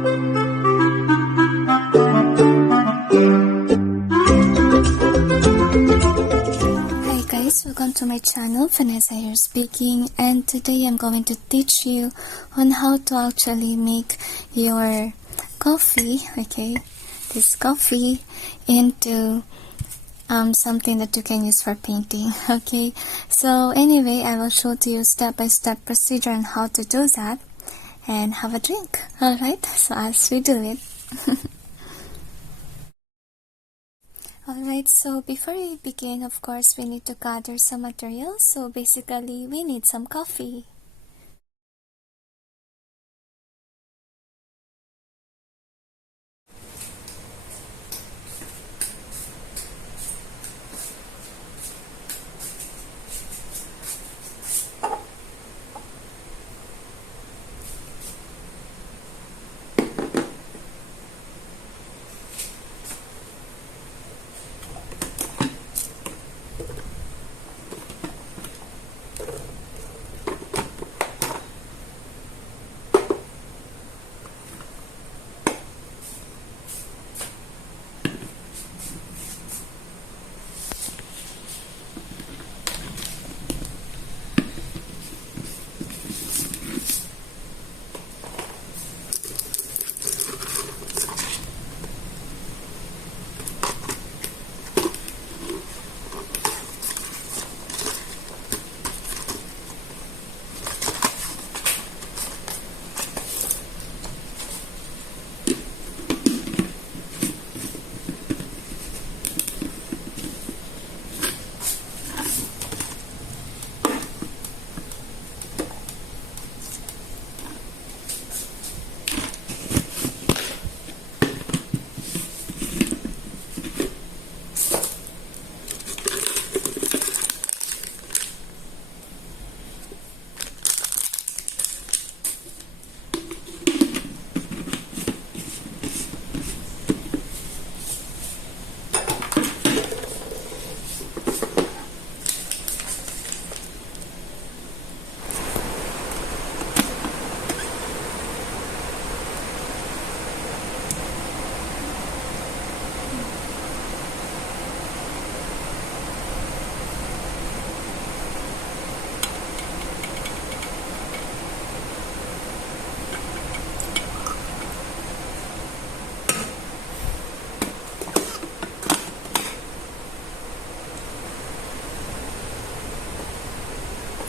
Hi guys, welcome to my channel, Vanessa here speaking, and today I'm going to teach you on how to actually make your coffee, this coffee into something that you can use for painting. So anyway, I will show to you step-by-step procedure on how to do that and have a drink. Alright, so as we do it. Alright, so before we begin, of course, we need to gather some materials. So basically, we need some coffee.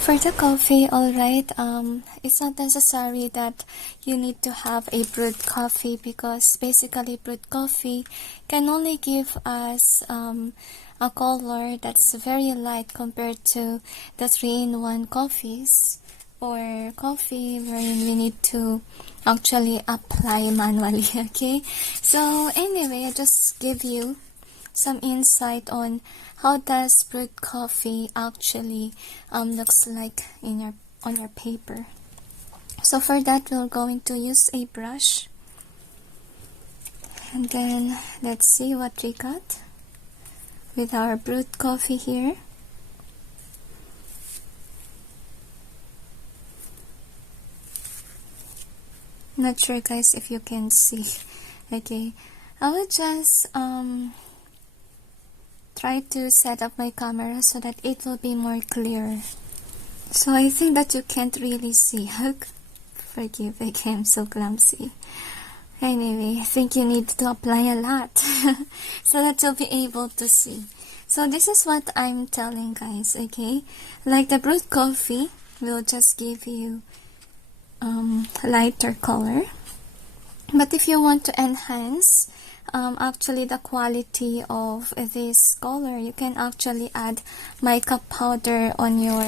For the coffee, alright, it's not necessary that you need to have a brewed coffee, because basically brewed coffee can only give us a color that's very light compared to the 3-in-1 coffees, or coffee wherein we need to actually apply manually. So anyway, I just give you some insight on how does brewed coffee actually looks like on your paper. So for that, we're going to use a brush, and then let's see what we got with our brewed coffee here. Not sure guys if you can see. I will just try to set up my camera so that it will be more clear. So I think that you can't really see. Forgive, I'm so clumsy. Anyway, I think you need to apply a lot so that you'll be able to see. So this is what I'm telling guys, like the brewed coffee will just give you lighter color, but if you want to enhance actually the quality of this color, you can actually add mica powder on your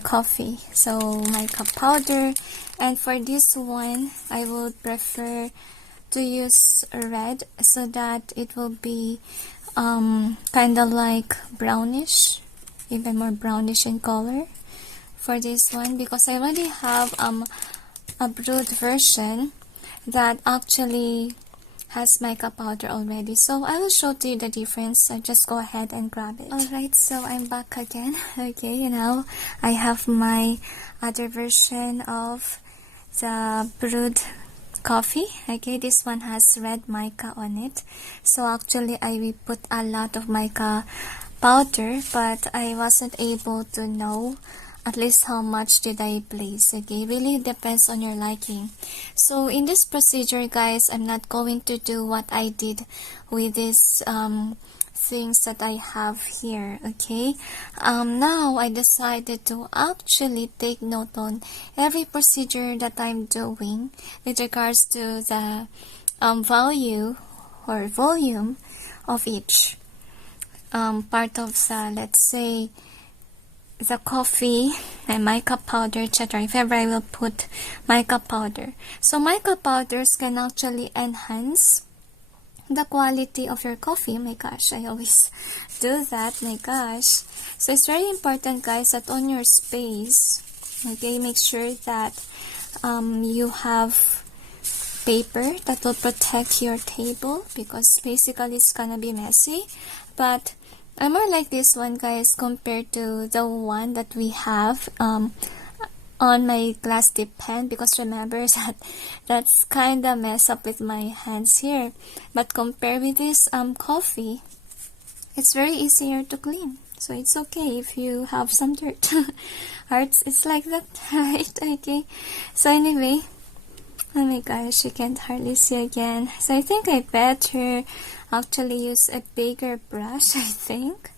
coffee. So mica powder, and for this one I would prefer to use red so that it will be kind of like brownish, even more brownish in color for this one, because I already have a brewed version that actually has mica powder already. So I will show to you the difference. So just go ahead and grab it. Alright, so I'm back again. Now I have my other version of the brewed coffee. Okay, this one has red mica on it. So actually I will put a lot of mica powder, but I wasn't able to know at least how much did I place. Okay, really depends on your liking. So in this procedure, guys, I'm not going to do what I did with this things that I have here. Okay, now I decided to actually take note on every procedure that I'm doing with regards to the value or volume of each part of the, let's say, the coffee and mica powder, etc. If ever I will put mica powder. So mica powders can actually enhance the quality of your coffee. My gosh, I always do that. My gosh. So it's very important, guys, that on your space, okay, make sure that you have paper that will protect your table, because basically it's gonna be messy. But I'm more like this one, guys, compared to the one that we have on my glass tip pen, because remember that that's kind of mess up with my hands here. But compared with this coffee, it's very easier to clean. So it's okay if you have some dirt. Arts, it's like that, right? Okay. So anyway, oh my gosh, you can't hardly see again. So I think I better actually use a bigger brush, I think.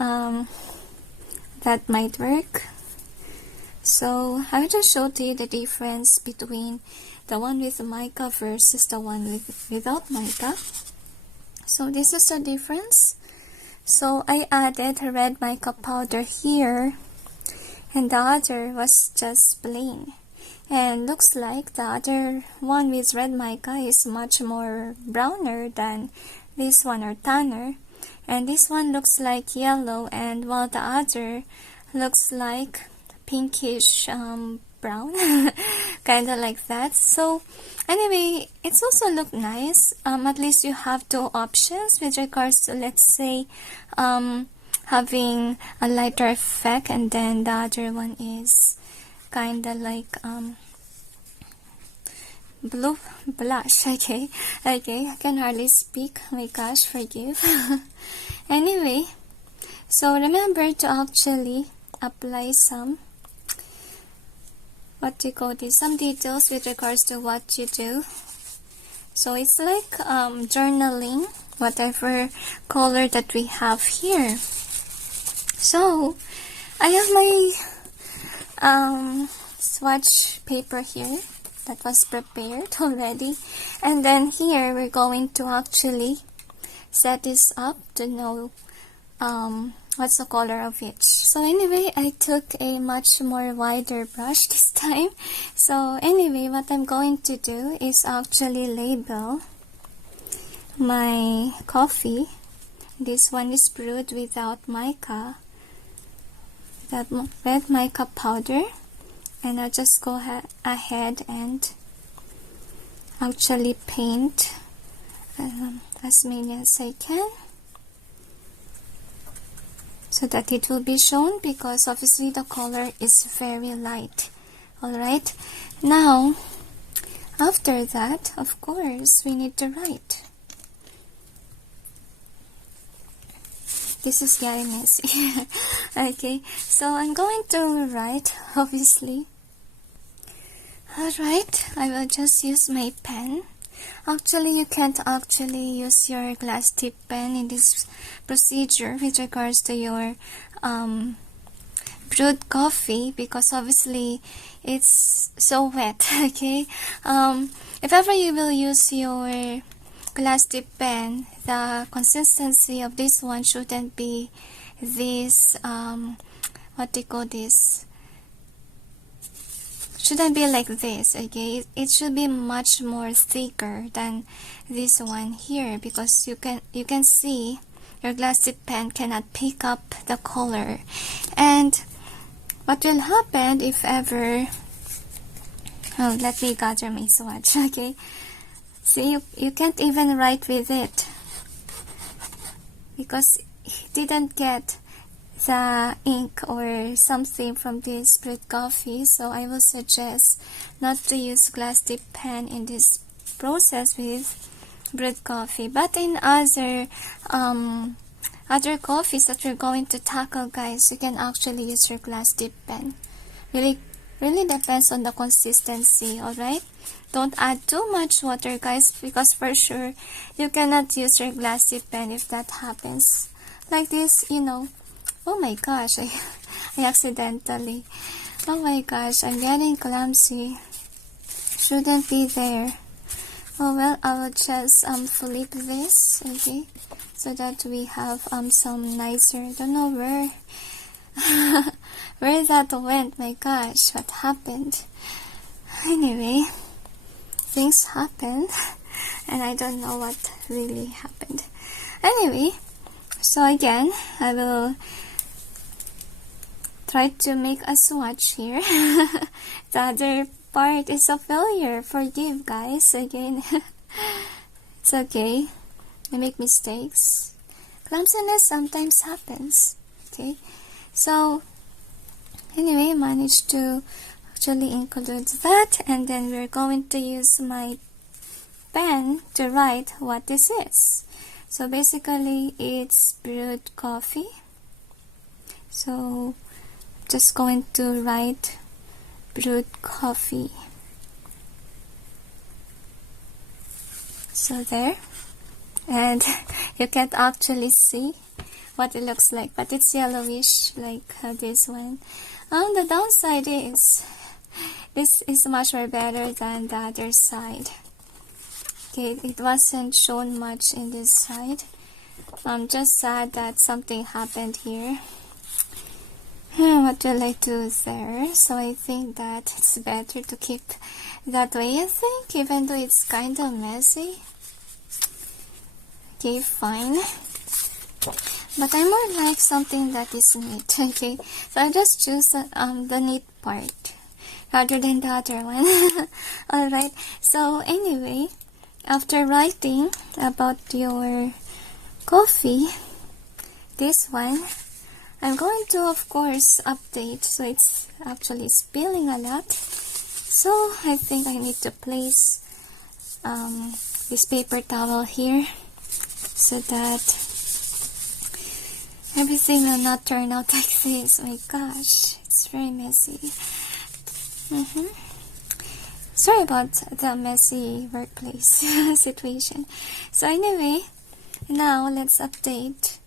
That might work. So I'll just show to you the difference between the one with mica versus the one without mica. So this is the difference. So I added red mica powder here, and the other was just plain. And looks like the other one with red mica is much more browner than this one, or tanner. And this one looks like yellow, and while the other looks like pinkish brown, kind of like that. So anyway, it's also look nice. At least you have two options with regards to, let's say, having a lighter effect, and then the other one is kind of like blue blush. Okay, I can hardly speak. My gosh, forgive. Anyway, so remember to actually apply some, what do you call this, some details with regards to what you do. So it's like journaling whatever color that we have here. So I have my swatch paper here that was prepared already, and then here we're going to actually set this up to know what's the color of each. So anyway, I took a much more wider brush this time. So anyway, what I'm going to do is actually label my coffee. This one is brewed without mica, that red mica powder, and I'll just go ahead and actually paint as many as I can, so that it will be shown, because obviously the color is very light. Alright, now after that, of course, we need to write. This is getting messy. Okay, so I'm going to write, obviously. Alright, I will just use my pen. Actually, you can't actually use your glass tip pen in this procedure with regards to your brewed coffee, because obviously it's so wet. Okay, if ever you will use your glass tip pen, the consistency of this one shouldn't be this what do you call this, shouldn't be like this. Okay, it should be much more thicker than this one here, because you can see your glass tip pen cannot pick up the color. And what will happen if ever, oh, let me gather my swatch. Okay, see, you can't even write with it, because it didn't get the ink or something from this brewed coffee, so I will suggest not to use glass dip pen in this process with brewed coffee. But in other coffees that we're going to tackle, guys, you can actually use your glass dip pen. Really depends on the consistency. Alright, don't add too much water, guys, because for sure you cannot use your glass dip pen if that happens like this, you know. Oh my gosh, I accidentally, oh my gosh, I'm getting clumsy. Shouldn't be there. Oh well, I will just flip this, okay, so that we have some nicer, I don't know where where that went. My gosh, what happened? Anyway, things happened and I don't know what really happened. Anyway, so again, I will try to make a swatch here. The other part is a failure. Forgive, guys, again. It's okay, I make mistakes. Clumsiness sometimes happens. Okay, so anyway, managed to actually include that, and then we're going to use my pen to write what this is. So basically it's brewed coffee, so just going to write brewed coffee. So there, and you can't actually see what it looks like, but it's yellowish like this one. The downside is this is much more better than the other side. Okay, it wasn't shown much in this side. I'm just sad that something happened here. What will I do there? So I think that it's better to keep that way, I think, even though it's kind of messy. Okay, fine. But I more like something that is neat, okay? So I just choose the neat part rather than the other one. Alright, so anyway, after writing about your coffee, this one, I'm going to, of course, update. So it's actually spilling a lot. So I think I need to place this paper towel here so that everything will not turn out like this. Oh my gosh, it's very messy. Sorry about the messy workplace situation. So anyway, now let's update.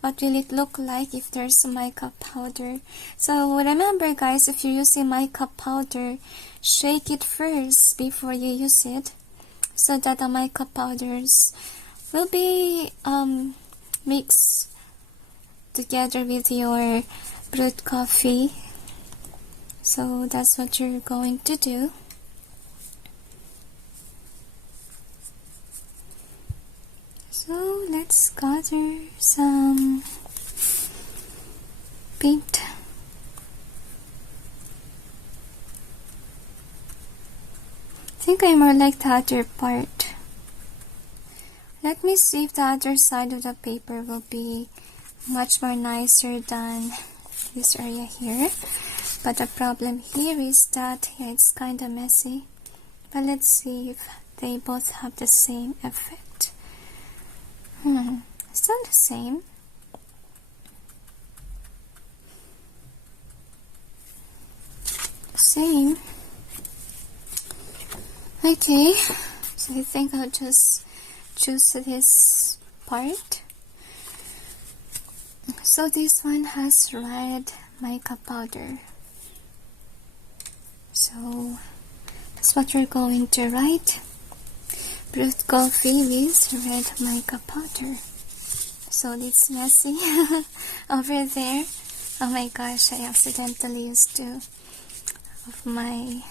What will it look like if there's mica powder? So remember, guys, if you're using mica powder, shake it first before you use it, so that the mica powders will be mixed together with your brewed coffee. So that's what you're going to do. So let's gather some paint. I think I more like the other part. Let me see if the other side of the paper will be much more nicer than this area here. But the problem here is that it's kind of messy. But let's see if they both have the same effect. It's not the same. Same. Okay, so I think I'll just choose this part. So this one has red mica powder. So that's what we're going to write. Brewed coffee with red mica powder. So it's messy over there. Oh my gosh, I accidentally used two of my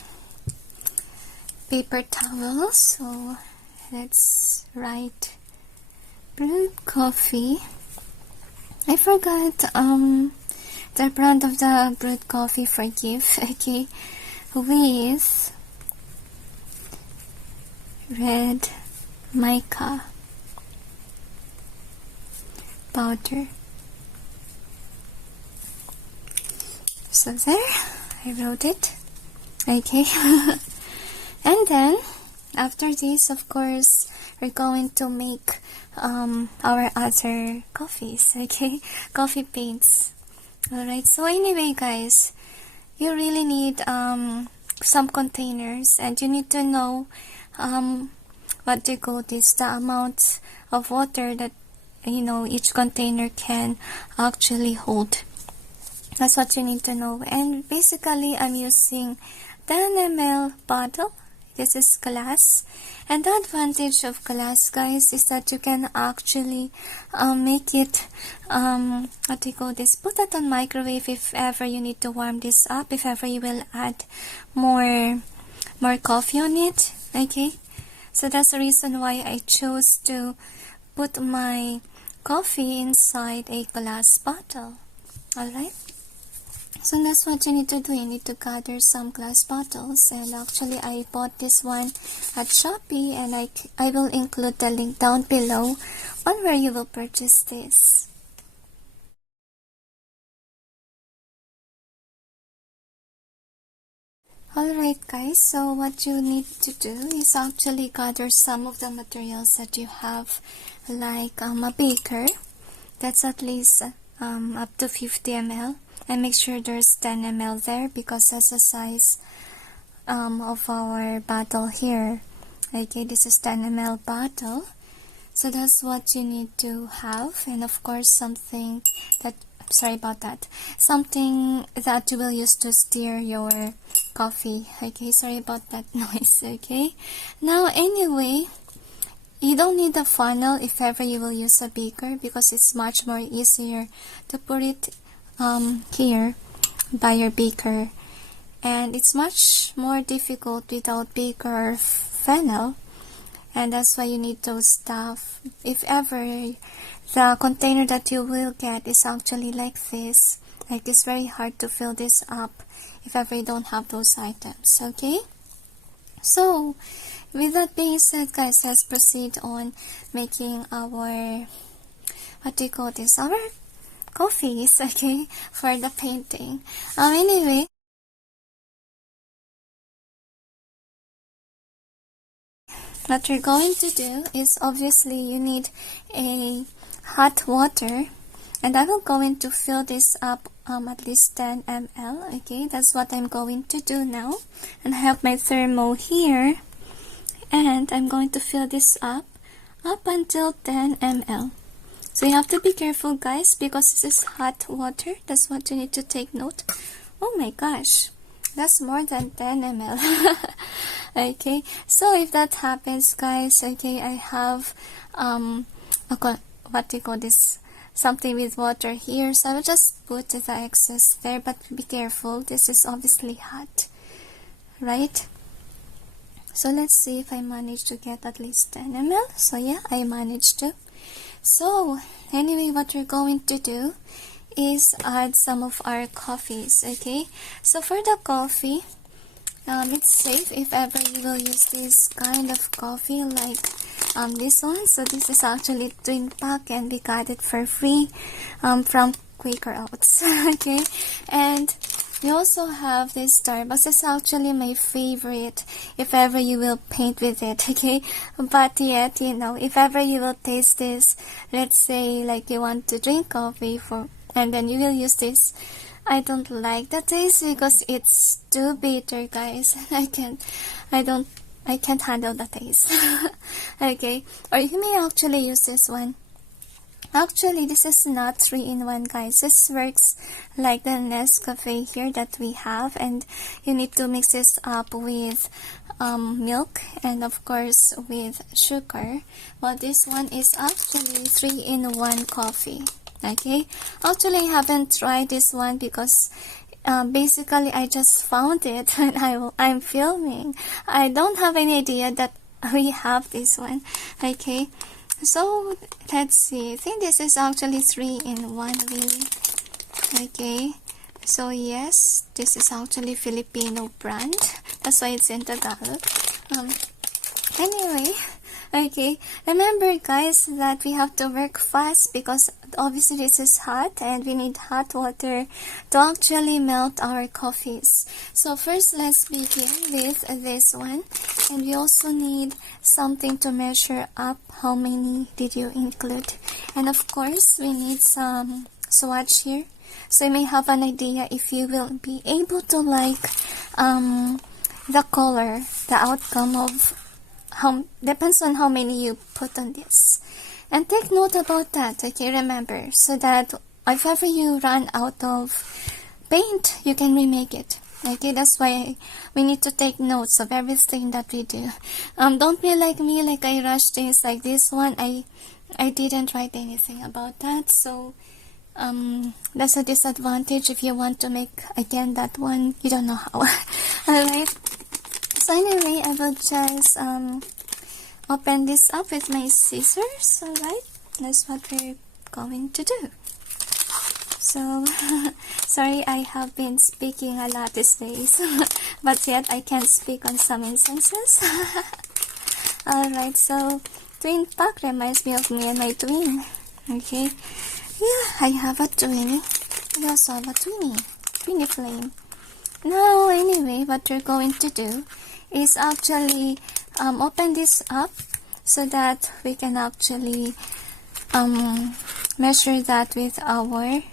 paper towels. So let's write brewed coffee. I forgot the brand of the brewed coffee, forgive, okay, with red mica powder. So there, I wrote it. Okay. And then after this, of course, we're going to make our other coffees. Okay, coffee paints. Alright, so anyway guys, you really need some containers, and you need to know what do you call this, the amount of water that each container can actually hold. That's what you need to know. And basically I'm using 10 ml bottle. This is glass, and the advantage of glass, guys, is that you can actually make it what do you call this, put it on microwave if ever you need to warm this up, if ever you will add more coffee on it. Okay, so that's the reason why I chose to put my coffee inside a glass bottle. Alright, so that's what you need to do. You need to gather some glass bottles, and actually I bought this one at Shopee, and I will include the link down below on where you will purchase this. Alright guys, so what you need to do is actually gather some of the materials that you have, like a beaker that's at least up to 50 ml, and make sure there's 10 ml there because that's the size of our bottle here. Okay, this is 10 ml bottle, so that's what you need to have. And of course something that, something that you will use to stir your coffee. Okay, sorry about that noise. Okay, now anyway, you don't need a funnel if ever you will use a beaker, because it's much more easier to put it here by your beaker, and it's much more difficult without beaker or funnel, and that's why you need those stuff. If ever the container that you will get is actually like this, very hard to fill this up if ever you don't have those items. Okay, so with that being said, guys, let's proceed on making our, what do you call this, our coffees, okay, for the painting. Anyway, what you're going to do is, obviously you need a hot water, and I will going to fill this up at least 10 ml. Okay, that's what I'm going to do now, and I have my thermo here, and I'm going to fill this up until 10 ml. So you have to be careful, guys, because this is hot water. That's what you need to take note. Oh my gosh, that's more than 10 ml. Okay, so if that happens, guys, okay, I have what do you call this, something with water here, so I will just put the excess there, but be careful, this is obviously hot, right? So let's see if I managed to get at least 10 ml. So yeah, I managed to. So anyway, what we're going to do is add some of our coffees. Okay, so for the coffee, it's safe if ever you will use this kind of coffee like this one. So this is actually twin pack, and we got it for free from Quaker Oats. Okay, and we also have this Starbucks. It's actually my favorite if ever you will paint with it. Okay, but yet, if ever you will taste this, let's say like you want to drink coffee and then you will use this, I don't like the taste because it's too bitter, guys. I can't handle the taste. Okay, or you may actually use this one. Actually, this is not 3-in-1, guys. This works like the Nescafe here that we have, and you need to mix this up with milk and of course with sugar. Well, this one is actually 3-in-1 coffee. Okay, actually I haven't tried this one because basically I just found it when I'm filming. I don't have any idea that we have this one. Okay, so let's see. I think this is actually 3-in-1 really. Okay, so yes, this is actually Filipino brand. That's why it's in Tagalog. Anyway, Okay, remember guys that we have to work fast because obviously this is hot and we need hot water to actually melt our coffees. So first let's begin with this one, and we also need something to measure up how many did you include, and of course we need some swatch here so you may have an idea if you will be able to like the color, the outcome of how depends on how many you put on this. And take note about that, okay, remember, so that if ever you run out of paint, you can remake it. Okay, that's why we need to take notes of everything that we do. Don't be like me, like I rush things like this one. I didn't write anything about that, so that's a disadvantage if you want to make again that one. You don't know how. Alright. So anyway, I will just open this up with my scissors. Alright, that's what we're going to do. So, sorry I have been speaking a lot these days, but yet I can't speak on some instances. Alright, so twin pack reminds me of me and my twin. Okay, yeah, I have a twin. I also have a twinny flame. Now, anyway, what we're going to do is actually open this up so that we can actually measure that with our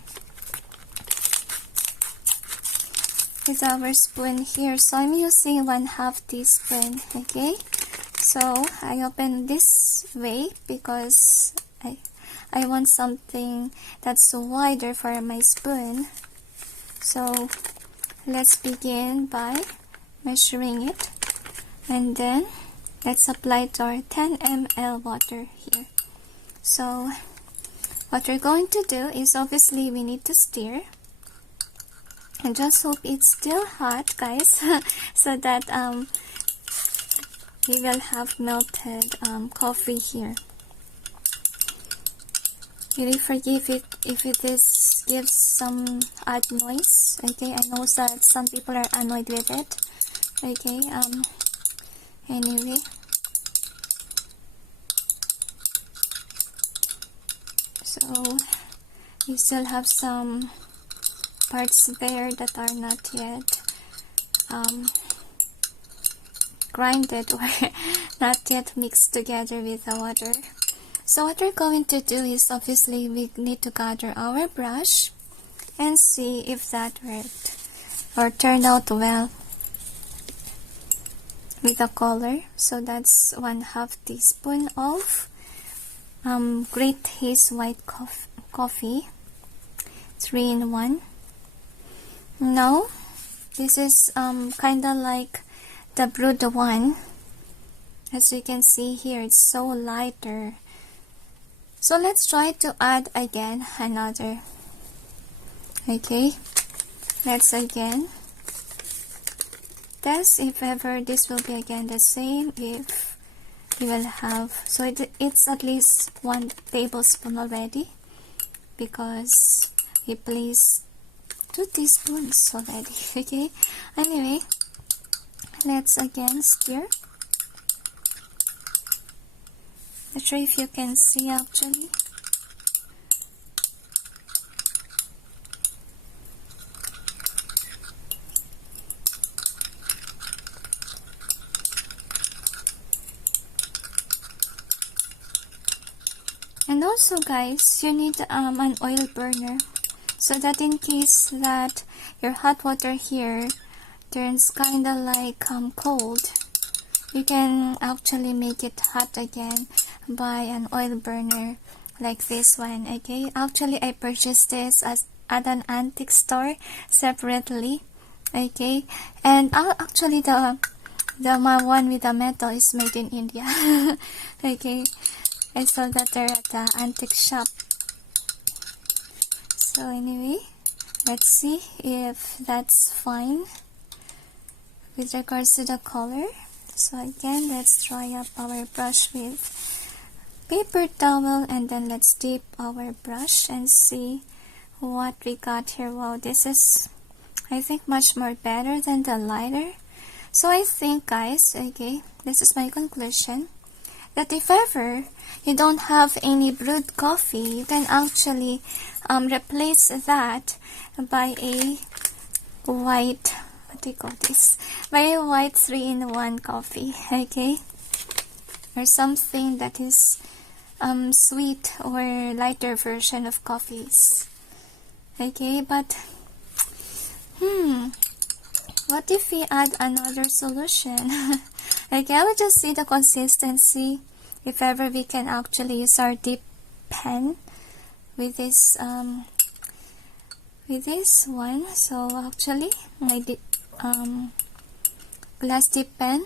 spoon here. So I'm using 1/2 teaspoon. Okay, so I open this way because I want something that's wider for my spoon. So let's begin by measuring it, and then let's apply to our 10 ml water here. So what we're going to do is obviously we need to stir, and just hope it's still hot, guys, so that we will have melted coffee here. Really forgive it if it gives some odd noise. Okay, I know that some people are annoyed with it. Okay, anyway, so we still have some parts there that are not yet grinded or not yet mixed together with the water. So what we're going to do is obviously we need to gather our brush and see if that worked or turned out well with the color. So that's 1/2 teaspoon of Great Taste white coffee, 3-in-1. Now this is kinda like the brewed one. As you can see here, it's so lighter. So let's try to add again another. Okay, let's again test if ever this will be again the same, if we will have, so it's at least 1 tablespoon already because we placed 2 teaspoons already. Okay, anyway, let's again stir. Not sure if you can see actually. And also guys, you need an oil burner so that in case that your hot water here turns kinda like cold, you can actually make it hot again by an oil burner like this one. Okay, actually I purchased this at an antique store separately. Okay, and actually the one with the metal is made in India. Okay, I saw that there at the antique shop. So anyway, let's see if that's fine with regards to the color. So again, let's dry up our brush with paper towel, and then let's dip our brush and see what we got here. Wow, this is, I think, much more better than the lighter. So I think guys, okay, this is my conclusion, that if ever you don't have any brewed coffee, you can actually replace that by a white, what do you call this? By a white 3-in-1 coffee, okay? Or something that is sweet or lighter version of coffees. Okay, but what if we add another solution? Okay, I will just see the consistency. If ever we can actually use our dip pen with this one. So actually, my glass dip pen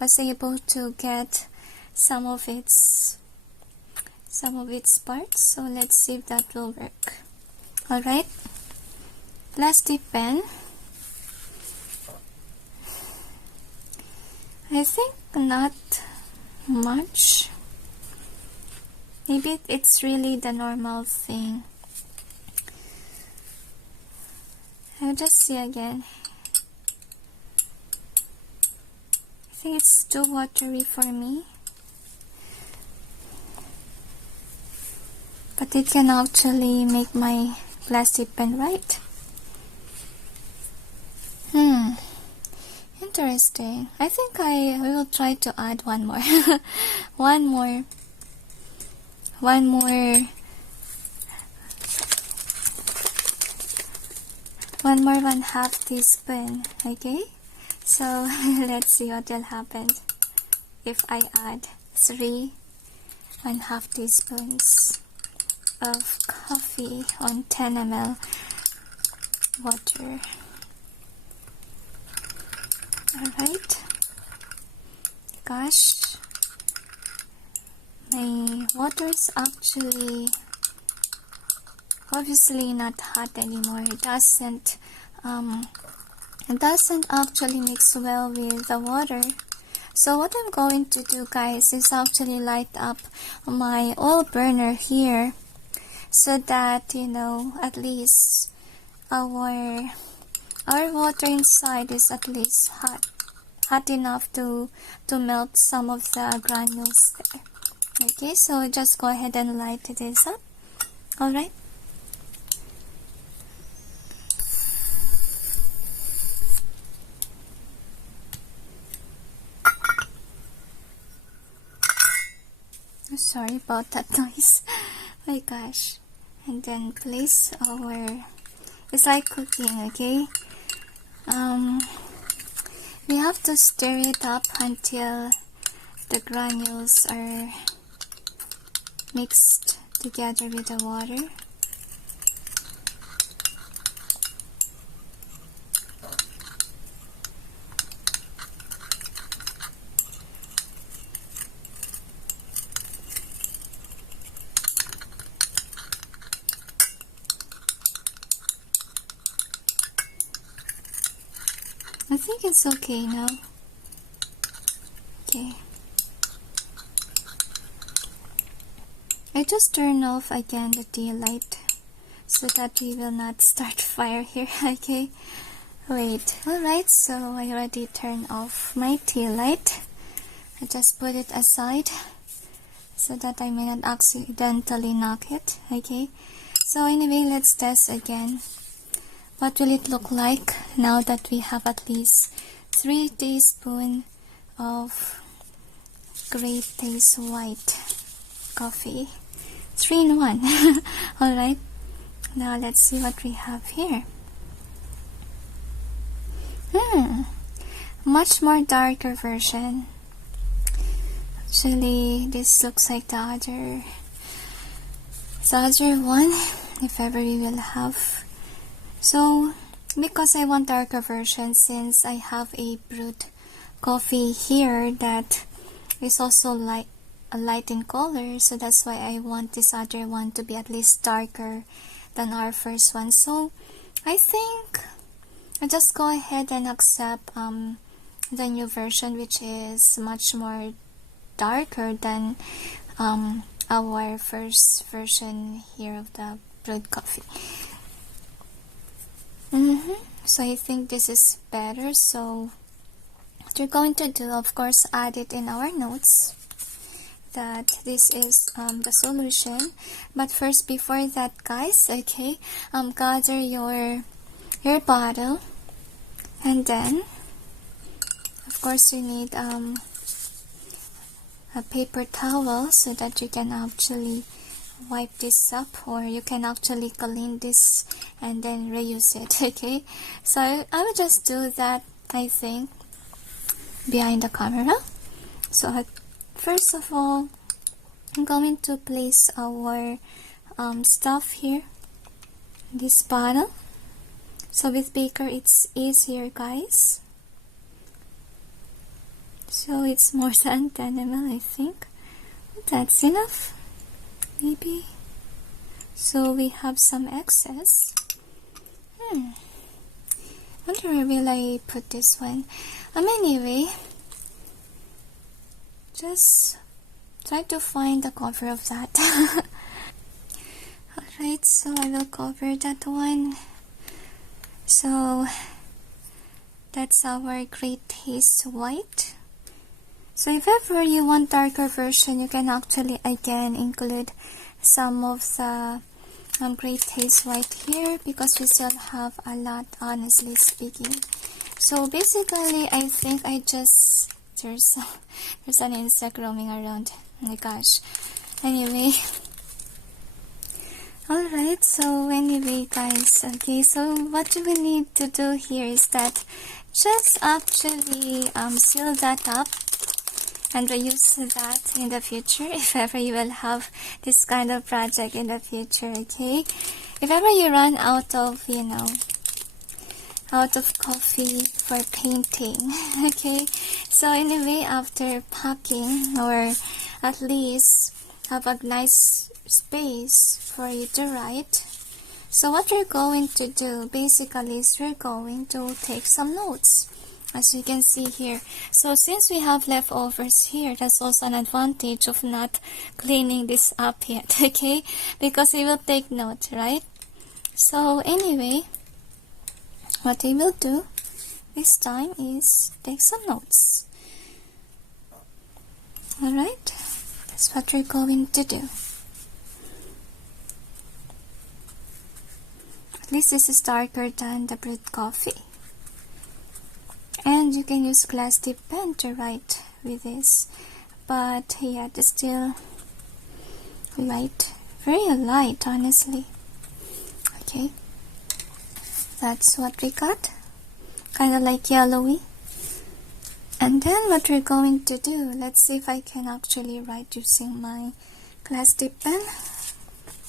was able to get some of its parts. So let's see if that will work. Alright, glass dip pen. I think not much. Maybe it's really the normal thing. I'll just see again. I think it's too watery for me. But it can actually make my glass dip pen right. Interesting. I think I will try to add one more. one more 1/2 teaspoon. Okay, so let's see what will happen if I add 3 1/2 teaspoons of coffee on 10 ml water. Alright, gosh, my water is actually obviously not hot anymore. It doesn't actually mix well with the water. So what I'm going to do, guys, is actually light up my oil burner here, so that, you know, at least our water inside is at least hot enough to melt some of the granules there. Okay, so just go ahead and light this up. Alright, sorry about that noise. My gosh. And then place our, it's like cooking, okay? We have to stir it up until the granules are mixed together with the water. I think it's okay now. Okay. I just turn off again the tea light so that we will not start fire here. Okay. Wait. Alright, so I already turned off my tea light. I just put it aside so that I may not accidentally knock it. Okay. So anyway, let's test again. What will it look like now that we have at least 3 teaspoons of Great Taste white coffee? 3-in-1. Alright, now let's see what we have here. Much more darker version. Actually, this looks like the other one, if ever we will have. So, because I want darker version, since I have a brewed coffee here that is also light in color, so that's why I want this other one to be at least darker than our first one. So, I think I just go ahead and accept the new version, which is much more darker than our first version here of the brewed coffee. So I think this is better. So what you're going to do, of course, add it in our notes. that this is the solution. But first, before that, guys, okay, gather your bottle, and then of course you need a paper towel so that you can actually wipe this up, or you can actually clean this and then reuse it. Okay, so I will just do that, I think, behind the camera. So first of all, I'm going to place our stuff here, this bottle. So with beaker it's easier, guys. So it's more than 10 ml, I think. That's enough, maybe. So we have some excess. Wonder where will I put this one. Anyway, just try to find the cover of that. Alright, so I will cover that one. So that's our Great Taste White. So if ever you want darker version, you can actually again include some of the Great Taste White here, because we still have a lot, honestly speaking. So basically, I think I just there's an insect roaming around. Oh my gosh. Anyway, alright, so anyway, guys, okay, so what we need to do here is that just actually seal that up and reuse that in the future, if ever you will have this kind of project in the future. Okay, if ever you run out of, you know, out of coffee for painting. Okay, so anyway, after packing, or at least have a nice space for you to write, so what we're going to do basically is we're going to take some notes, as you can see here. So since we have leftovers here, that's also an advantage of not cleaning this up yet. Okay, because we will take note, right? So anyway, what we will do this time is take some notes. Alright, that's what we're going to do. At least this is darker than the brewed coffee. And you can use glass tip pen to write with this. But yeah, it's still light. Very light, honestly. Okay. That's what we got. Kind of like yellowy. And then what we're going to do, let's see if I can actually write using my glass tip pen.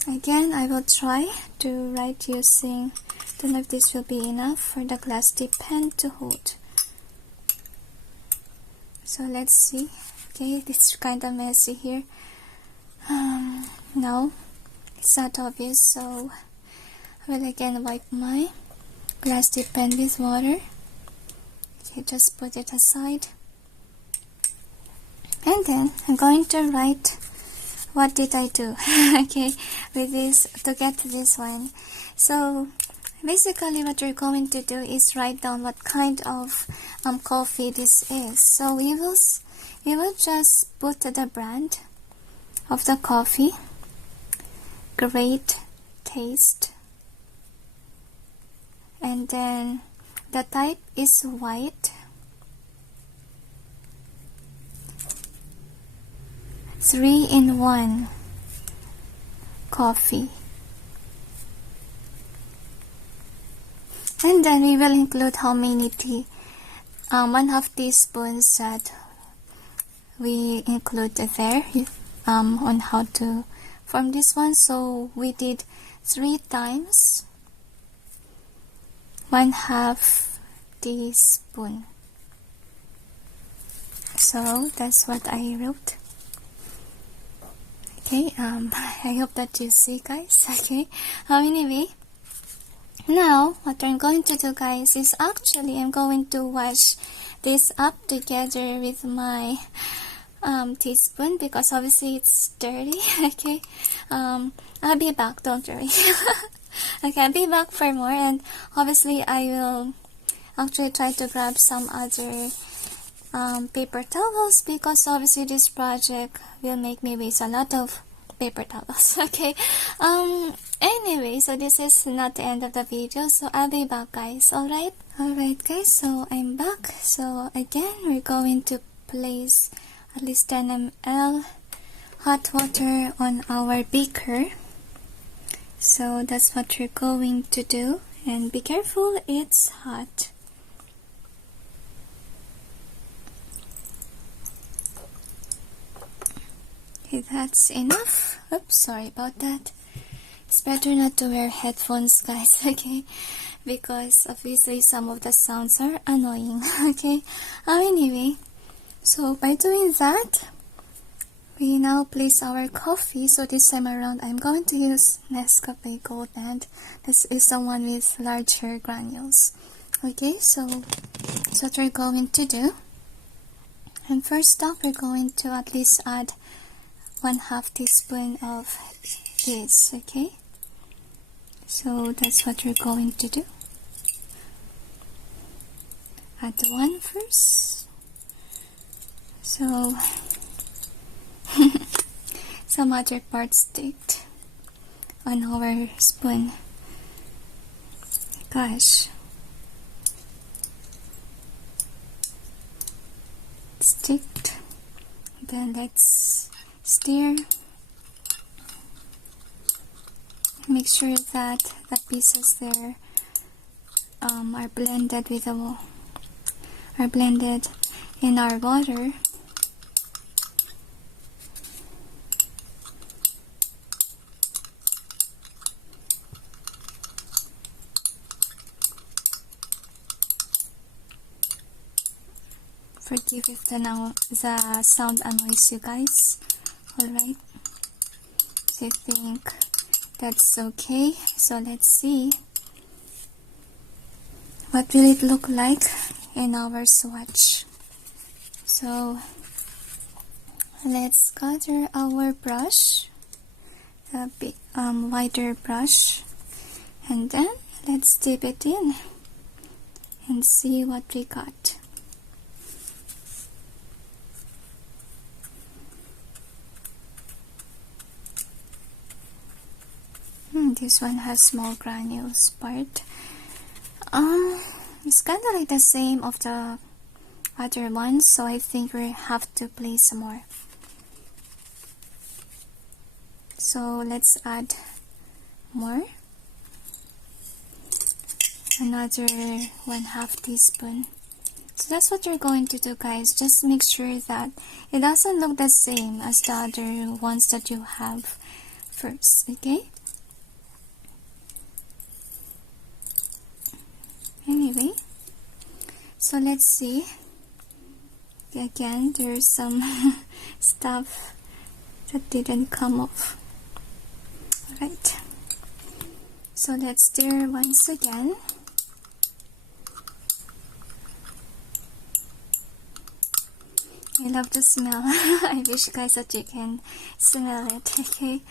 Again, I will try to write using, don't know if this will be enough for the glass tip pen to hold. So let's see. Okay, this is kind of messy here. No, it's not obvious, so I will again wipe my glass tip pen with water. Okay, just put it aside. And then I'm going to write what did I do, okay, with this to get this one. So basically what we're going to do is write down what kind of coffee this is. So we will just put the brand of the coffee, Great Taste, and then the type is white, 3-in-1 coffee. And then we will include how many 1/2 teaspoons that we include there on how to form this one. So we did 3 times 1/2 teaspoon. So that's what I wrote. Okay, I hope that you see, guys. Okay, anyway, now what I'm going to do, guys, is actually I'm going to wash this up together with my teaspoon, because obviously it's dirty. Okay, I'll be back, don't worry. Okay, I'll be back for more, and obviously I will actually try to grab some other paper towels, because obviously this project will make me waste a lot of paper towels. Okay, anyway, so this is not the end of the video, so I'll be back, guys. Alright guys, so I'm back. So again, we're going to place at least 10 ml hot water on our beaker. So that's what we're going to do, and be careful, it's hot. Okay, that's enough. Oops, sorry about that. It's better not to wear headphones, guys, okay? Because obviously some of the sounds are annoying, okay? Anyway, so by doing that, we now place our coffee. So this time around, I'm going to use Nescafe Gold, and this is the one with larger granules. Okay, so that's what we're going to do. And first off, we're going to at least add 1/2 teaspoon of this, okay? So that's what we're going to do. Add the one first. So some other parts sticked on our spoon. Gosh. Sticked. Then let's stir. Make sure that the pieces there are blended with are blended in our water. Forgive if the sound annoys you guys. Alright, so I think that's okay. So let's see what will it look like in our swatch. So let's gather our brush, the big, wider brush, and then let's dip it in and see what we got. This one has small granules part. It's kind of like the same of the other ones, so I think we have to place some more. So let's add more. Another 1/2 teaspoon. So that's what you're going to do, guys. Just make sure that it doesn't look the same as the other ones that you have first, okay? Anyway, so let's see. Again, there's some stuff that didn't come off. Alright, so let's stir once again. I love the smell. I wish, guys, that you can smell it, okay?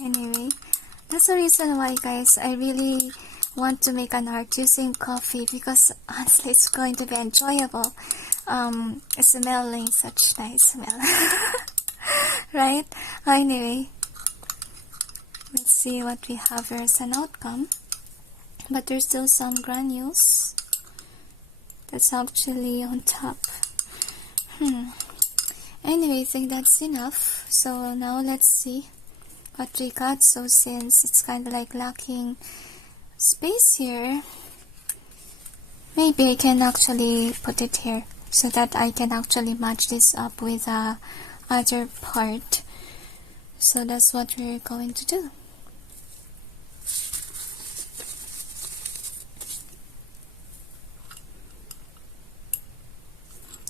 Anyway, that's the reason why, guys, I really want to make an art using coffee, because honestly it's going to be enjoyable smelling such nice smell. Right? Anyway, let's see what we have here as an outcome. But there's still some granules that's actually on top. Anyway, I think that's enough. So now let's see what we got. So since it's kind of like lacking space here, maybe I can actually put it here so that I can actually match this up with the other part. So that's what we're going to do.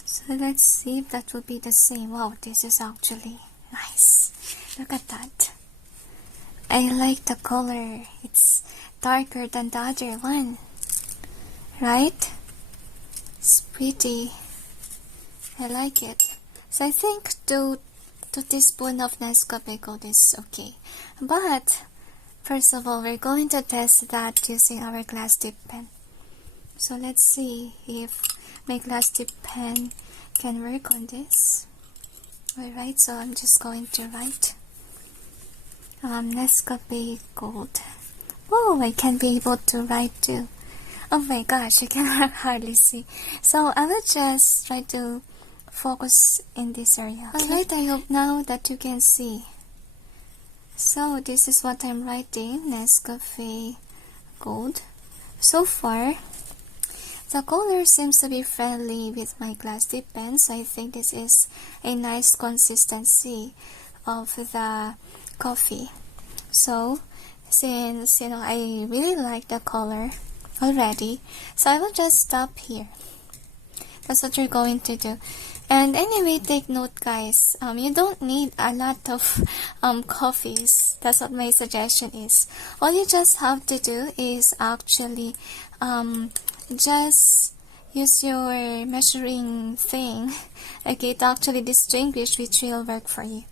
So let's see if that will be the same. Wow, this is actually nice. Look at that. I like the color. It's darker than the other one, right? It's pretty. I like it. So I think 2 teaspoons of Nescafe Gold is okay. But first of all, we're going to test that using our glass dip pen. So let's see if my glass tip pen can work on this. Alright, so I'm just going to write Nescafe Gold. Oh, I can be able to write too. Oh my gosh, I can hardly see. So I will just try to focus in this area. Okay? Alright, I hope now that you can see. So this is what I'm writing, Nescafe Gold. So far, the color seems to be friendly with my glass tip pen, so I think this is a nice consistency of the coffee. So since I really like the color already, so I will just stop here. That's what you're going to do. And anyway, take note guys, you don't need a lot of coffees. That's what my suggestion is. All you just have to do is actually just use your measuring thing, okay, to actually distinguish which will work for you.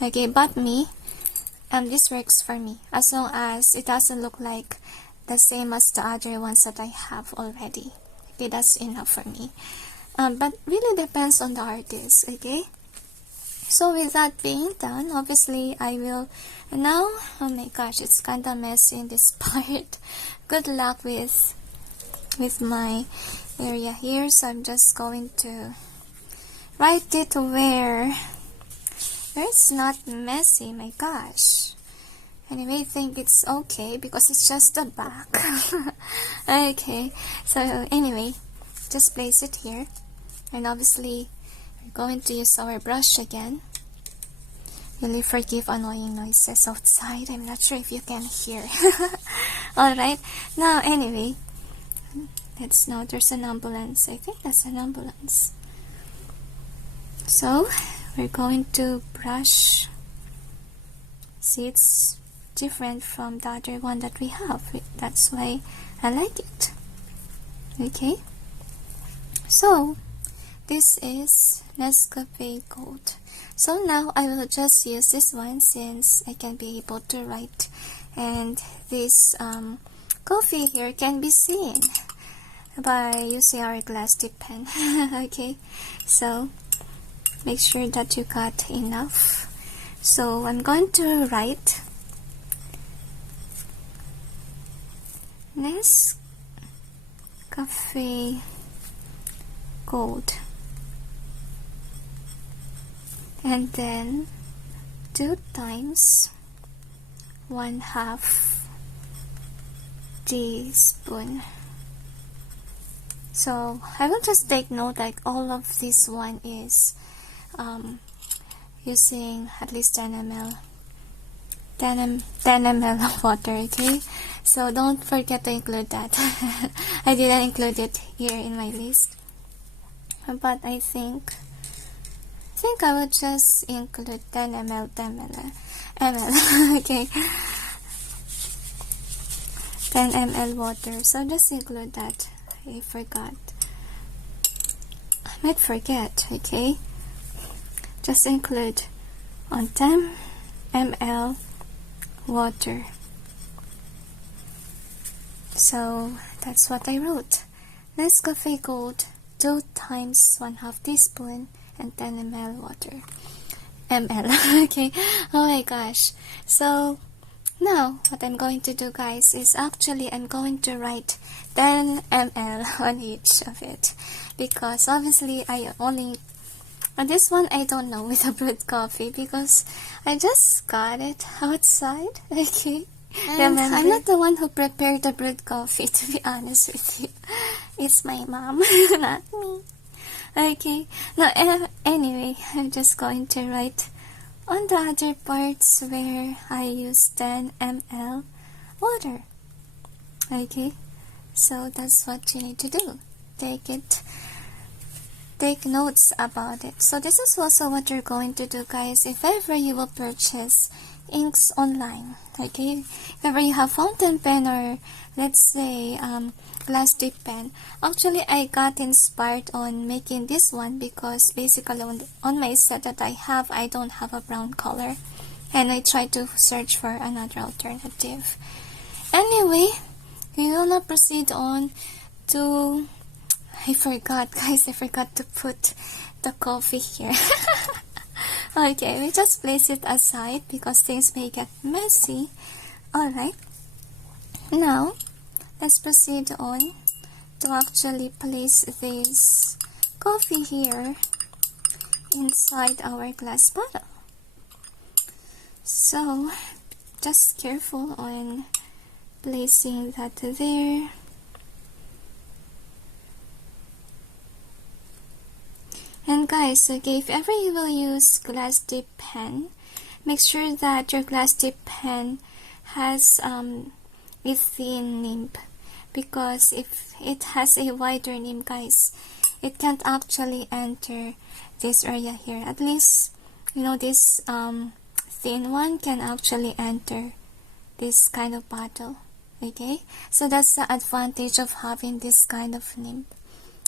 Okay, but me, this works for me as long as it doesn't look like the same as the other ones that I have already. Okay, that's enough for me. But really depends on the artist, okay? So with that being done, obviously I will now, oh my gosh, it's kinda messy in this part. Good luck with my area here. So I'm just going to write it where it's not messy, my gosh. Anyway, I think it's okay because it's just the back. Okay, so anyway, just place it here. And obviously, we're going to use our brush again. Really forgive annoying noises outside. I'm not sure if you can hear. Alright, now anyway, let's know there's an ambulance. I think that's an ambulance. So, we're going to brush. See, it's different from the other one that we have. That's why I like it. Okay, so this is Nescafe Gold. So now I will just use this one since I can be able to write, and this coffee here can be seen by using our glass tip pen. Okay, so make sure that you got enough. So I'm going to write Nescafe Gold, and then 2 times 1/2 teaspoon. So I will just take note like all of this one is using at least 10 ml of water, okay? So don't forget to include that. I didn't include it here in my list, but I think I will just include 10 ml. Okay, 10 ml water. So just include that. I forgot. I might forget. Okay, just include on 10 ml water. So that's what I wrote. Nescafe Gold, 2 times 1/2 teaspoon and 10 ml water. Okay, oh my gosh. So now what I'm going to do guys is actually I'm going to write 10 ml on each of it, because obviously I only, on this one I don't know with a brewed coffee because I just got it outside. Okay, and I'm not the one who prepared the brewed coffee, to be honest with you. It's my mom, not me. Okay, now anyway, I'm just going to write on the other parts where I use 10 ml water. Okay, so that's what you need to do. Take notes about it. So this is also what you're going to do guys if ever you will purchase inks online. Okay, if ever you have fountain pen or let's say glass tip pen. Actually I got inspired on making this one because basically on my set that I have, I don't have a brown color, and I tried to search for another alternative. Anyway, we will now proceed on to I forgot, guys. I forgot to put the coffee here. Okay, we just place it aside because things may get messy. Alright. Now, let's proceed on to actually place this coffee here inside our glass bottle. So, just careful on placing that there. And guys, okay, if ever you will use glass tip pen, make sure that your glass tip pen has a thin nib, because if it has a wider nib, guys, it can't actually enter this area here. At least, you know, this thin one can actually enter this kind of bottle. Okay, so that's the advantage of having this kind of nib.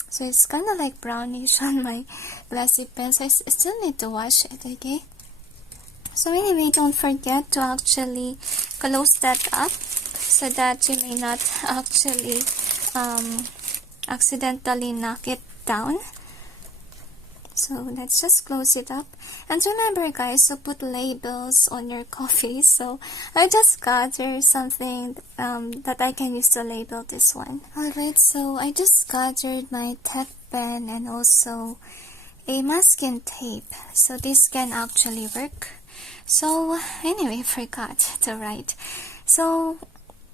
So it's kind of like brownish on my glassy pen, so I still need to wash it. Okay, so anyway, don't forget to actually close that up so that you may not actually accidentally knock it down. So let's just close it up. And remember, guys, to put labels on your coffee. So I just gathered something that I can use to label this one. Alright, so I just gathered my tech pen and also a masking tape. So this can actually work. So anyway, I forgot to write. So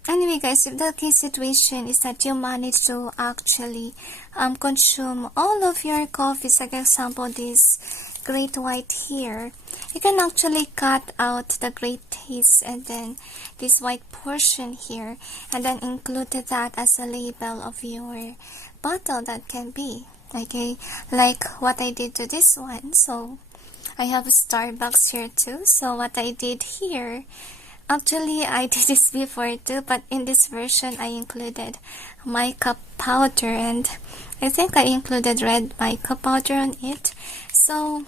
anyway, guys, if the case situation is that you manage to actually consume all of your coffees, like example this Great White here, you can actually cut out the great taste and then this white portion here, and then include that as a label of your bottle. That can be okay, like what I did to this one. So I have a Starbucks here too. So what I did here, actually, I did this before too, but in this version, I included mica powder, and I think I included red mica powder on it. So,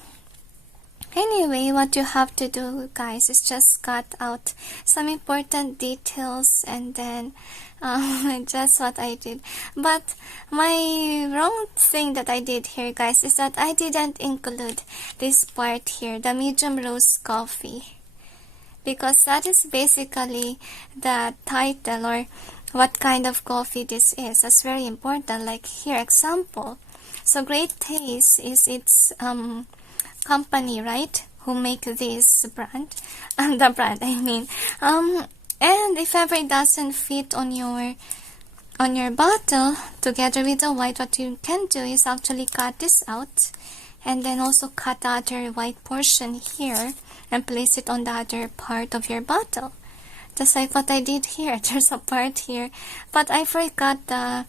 anyway, what you have to do, guys, is just cut out some important details, and then just what I did. But my wrong thing that I did here, guys, is that I didn't include this part here, the medium roast coffee, because that is basically the title or what kind of coffee this is. That's very important. Like here, example. So Great Taste is its company, right? Who make this brand, the brand I mean. And if ever it doesn't fit on your bottle together with the white, what you can do is actually cut this out, and then also cut the other white portion here and place it on the other part of your bottle. Just like what I did here. There's a part here, but I forgot the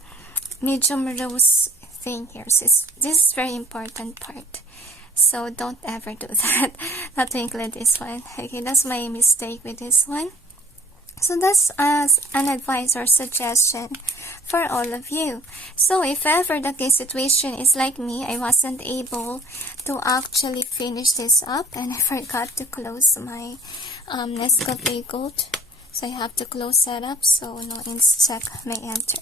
medium roast thing here. So this is very important part. So don't ever do that. Not to include this one. Okay, that's my mistake with this one. So that's as an advice or suggestion for all of you. So if ever the case situation is like me, I wasn't able to actually finish this up, and I forgot to close my Nescafe Gold. So I have to close that up so no insect may enter.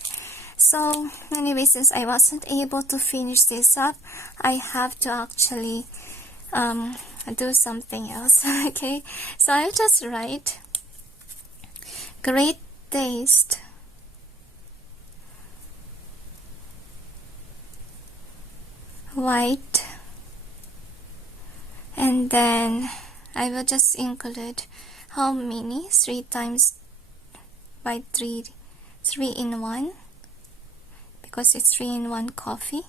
So anyway, since I wasn't able to finish this up, I have to actually do something else. Okay, so I'll just write Great Taste White, and then I will just include how many, 3 times by 3 in 1, because it's 3 in 1 coffee.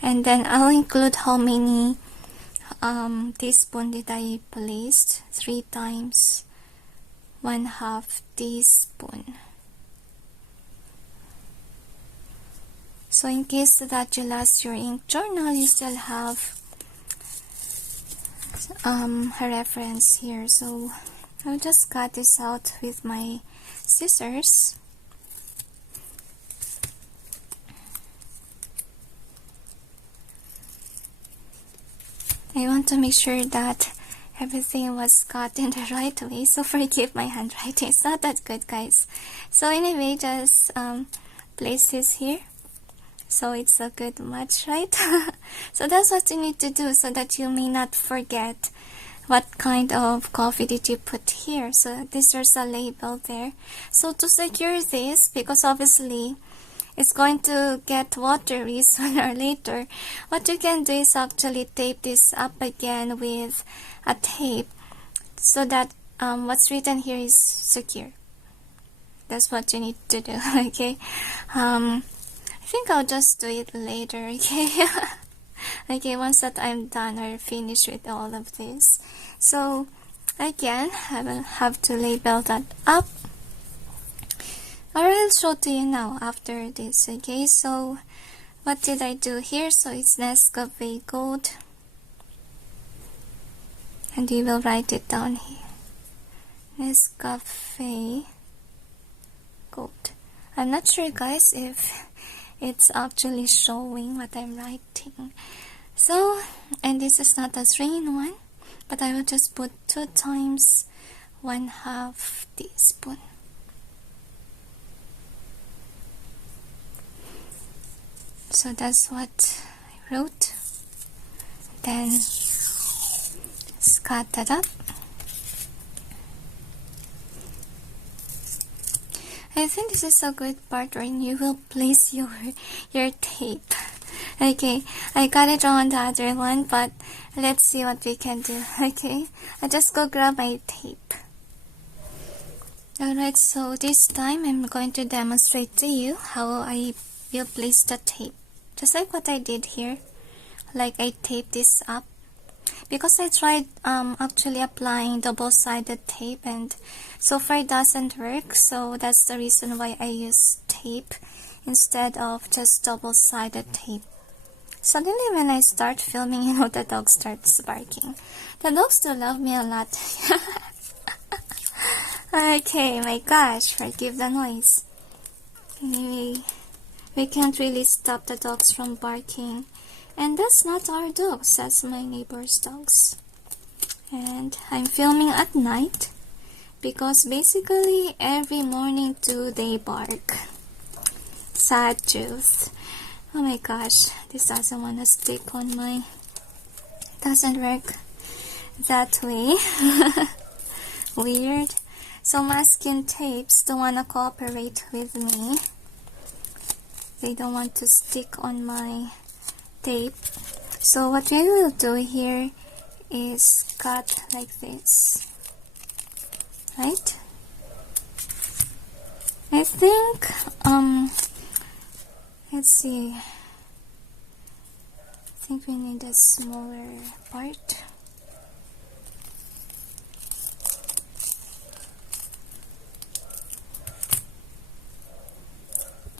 And then I'll include how many teaspoon did I placed, 3 times 1/2 teaspoon. So in case that you lost your ink journal, you still have a reference here. So I'll just cut this out with my scissors. I want to make sure that everything was cut in the right way, so forgive my handwriting. It's not that good, guys. So anyway, just places here. So it's a good match, right? So that's what you need to do so that you may not forget what kind of coffee did you put here. So there's a label there. So to secure this, because obviously it's going to get watery sooner or later, what you can do is actually tape this up again with a tape so that what's written here is secure. That's what you need to do. Okay. I think I'll just do it later. Okay. Okay, once that I'm done or finished with all of this. So again, I will have to label that up, or I'll show to you now after this. Okay, so what did I do here? So it's Nescafe Gold, and we will write it down here. Nescafe Gold. I'm not sure, guys, if it's actually showing what I'm writing. So, and this is not a 3-in-1, but I will just put 2 times 1/2 teaspoon. So that's what I wrote. Then just cut that up. I think this is a good part when you will place your tape. Okay, I got it on the other one, but let's see what we can do. Okay, I'll just go grab my tape. Alright, so this time I'm going to demonstrate to you how I will place the tape. Just like what I did here. Like I taped this up. Because I tried actually applying double-sided tape and so far it doesn't work, so that's the reason why I use tape instead of just double-sided tape. Suddenly when I start filming, you know, the dog starts barking. The dogs do love me a lot. Okay, my gosh, forgive the noise. We can't really stop the dogs from barking. And that's not our dogs, that's my neighbor's dogs. And I'm filming at night because basically every morning too they bark. Sad truth. Oh my gosh, this doesn't want to stick on my... doesn't work that way. Weird. So masking tapes don't want to cooperate with me. They don't want to stick on my tape. So what we will do here is cut like this, right? I think let's see, I think we need a smaller part.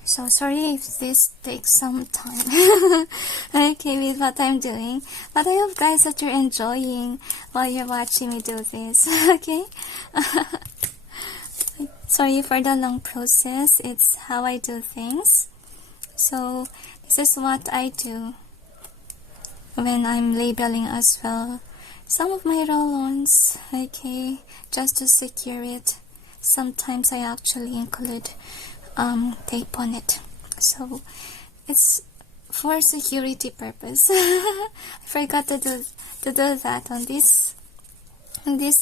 So sorry if this takes some time. Okay, with what I'm doing, but I hope guys that you're enjoying while you're watching me do this. Okay. Sorry for the long process, it's how I do things. So this is what I do when I'm labeling as well some of my roll-ons. Okay, just to secure it. Sometimes I actually include tape on it, so it's for security purpose. I forgot to do that on this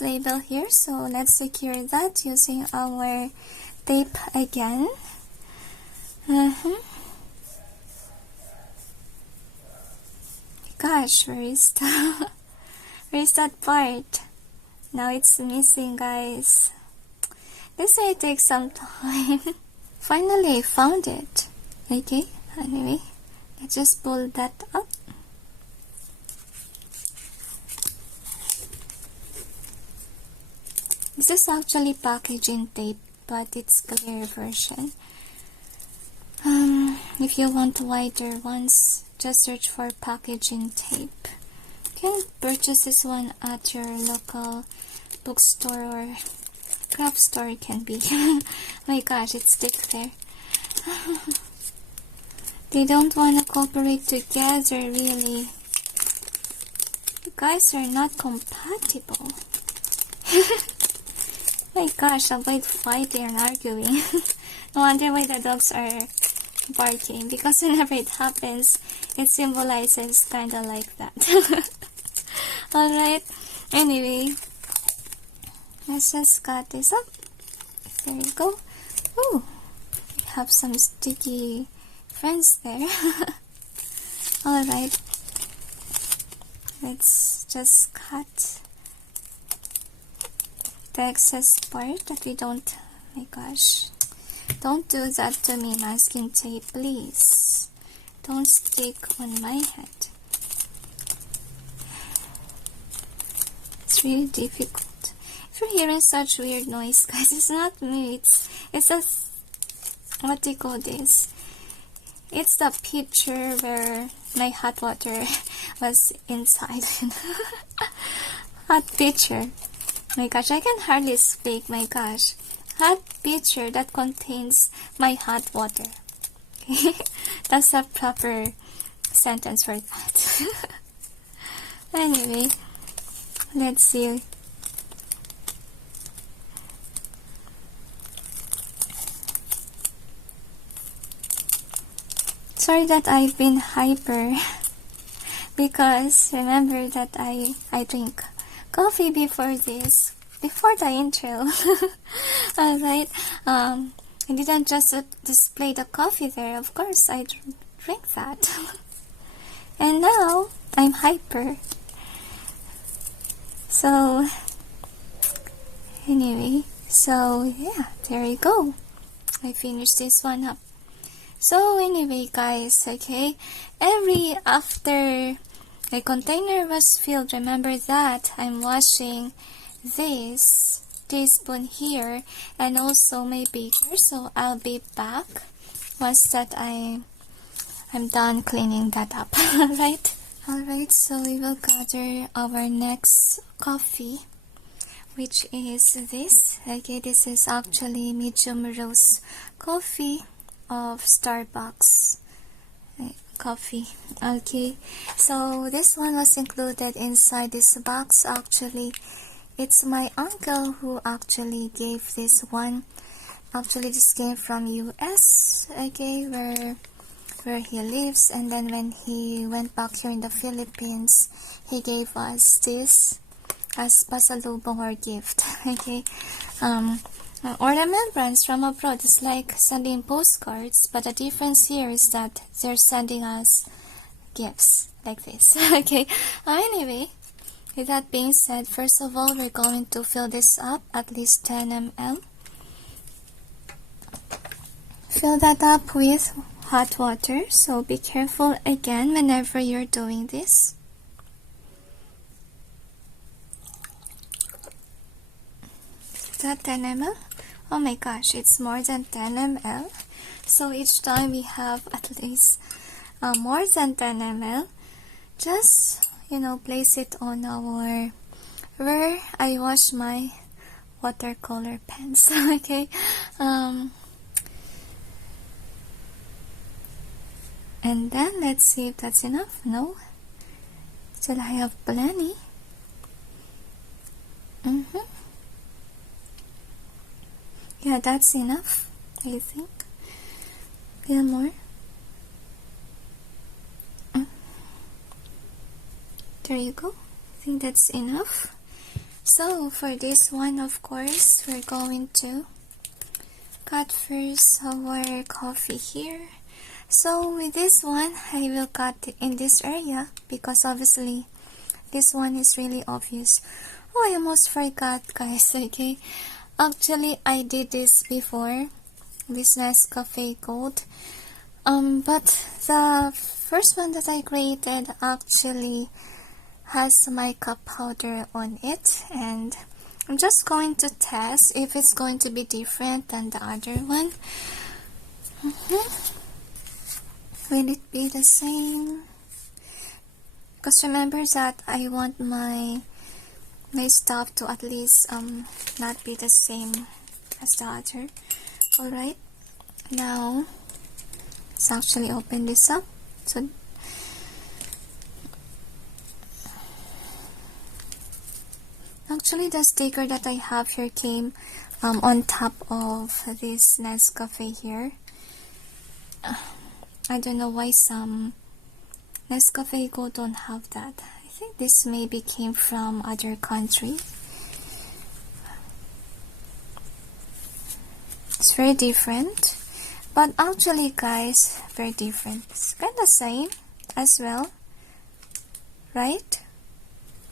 label here, so let's secure that using our tape again. Gosh, where is that part? Now it's missing, guys. This may take some time. Finally, I found it. Okay, anyway, let's just pull that up. This is actually packaging tape, but it's clear version. If you want wider ones, just search for packaging tape. You can purchase this one at your local bookstore or craft store. It can be. My gosh, it's thick there. They don't want to cooperate together, really. You guys are not compatible. My gosh, avoid fighting and arguing. No wonder why the dogs are barking, because whenever it happens, it symbolizes kind of like that. Alright, anyway, let's just cut this up. There you go. Ooh, we have some sticky friends there. Alright, let's just cut the excess part that we don't. Oh my gosh, don't do that to me, masking tape, please. Don't stick on my head. It's really difficult. If you're hearing such weird noise, guys, it's not me. It's a, what do you call this? It's the pitcher where my hot water was inside. Hot pitcher. My gosh, I can hardly speak. My gosh, hot pitcher that contains my hot water. Okay? That's a proper sentence for that. Anyway, let's see. Sorry that I've been hyper, because remember that I drink coffee before this, before the intro. Alright, I didn't just display the coffee there, of course I drink that. And now I'm hyper. So anyway, so yeah, there you go. I finished this one up. So anyway, guys, okay, after the container was filled, remember that I'm washing this teaspoon here and also my beaker. So I'll be back once that I'm done cleaning that up. Alright, so we will gather our next coffee, which is this. Okay, this is actually medium roast coffee of Starbucks coffee. Okay, so this one was included inside this box. Actually, it's my uncle who actually gave this one. Actually, this came from US, okay, where he lives, and then when he went back here in the Philippines, he gave us this as pasalubong or gift. Okay, or remembrance from abroad. It's like sending postcards, but the difference here is that they're sending us gifts like this. Okay, anyway, with that being said, first of all, we're going to fill this up at least 10 ml. Fill that up with hot water, so be careful again whenever you're doing this. Is that 10 ml? Oh my gosh, it's more than 10 ml. So each time we have at least more than 10 ml. Just, place it on where I wash my watercolor pens. Okay. And then let's see if that's enough. No, still I have plenty. Yeah, that's enough, I think. A little more. There you go. I think that's enough. So for this one, of course, we're going to cut first our coffee here. So with this one, I will cut it in this area because obviously this one is really obvious. Oh, I almost forgot, guys. Okay, actually I did this before, this Nescafe Gold, but the first one that I created actually has mica powder on it, and I'm just going to test if it's going to be different than the other one. Will it be the same? Because remember that I want my stuff to at least not be the same as the other. Alright, now let's actually open this up. So actually the sticker that I have here came on top of this Nescafe here. I don't know why some Nescafe Go don't have that. I think this maybe came from other country. It's very different, but actually guys, very different. It's kind of same as well, right?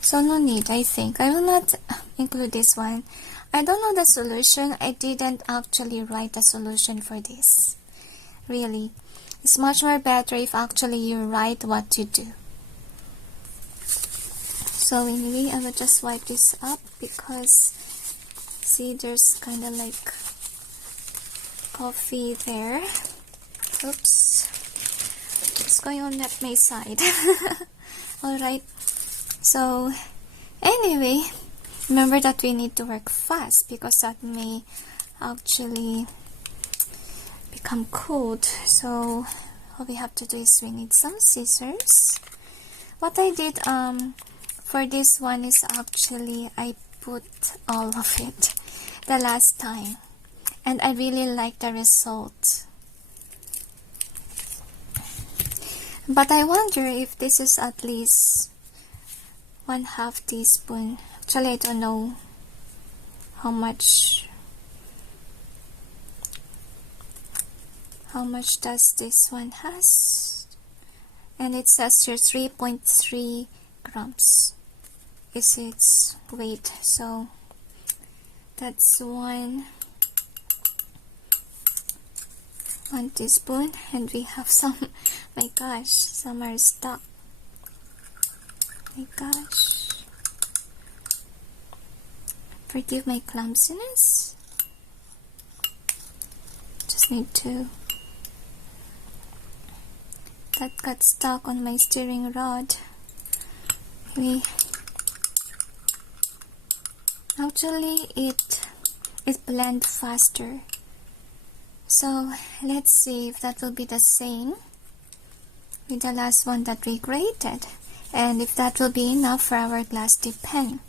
So no need, I think. I will not include this one. I don't know the solution. I didn't actually write a solution for this. Really. It's much more better if actually you write what you do. So anyway, I will just wipe this up because see there's kind of like coffee there. Oops. What's going on at my side? Alright. So anyway, remember that we need to work fast because that may actually become cold. So all we have to do is we need some scissors. What I did for this one is actually I put all of it the last time, and I really like the result. But I wonder if this is at least 1/2 teaspoon. Actually, I don't know how much does this one has, and it says here 3.3 grams is its weight. So that's one teaspoon, and we have some. My gosh, some are stuck. My gosh, forgive my clumsiness. Just need to. That got stuck on my steering rod. Actually it blends faster. So let's see if that will be the same with the last one that we created, and if that will be enough for our glass dip pen.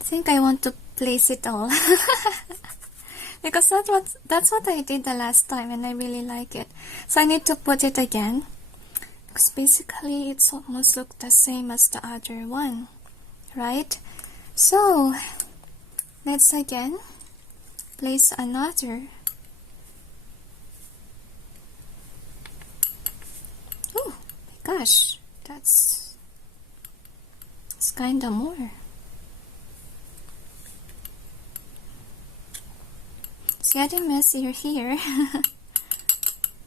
I think I want to place it all. Because that's what I did the last time, and I really like it. So I need to put it again, because basically it's almost look the same as the other one, right? So let's again place another. Oh my gosh, that's kinda more. It's getting messier here.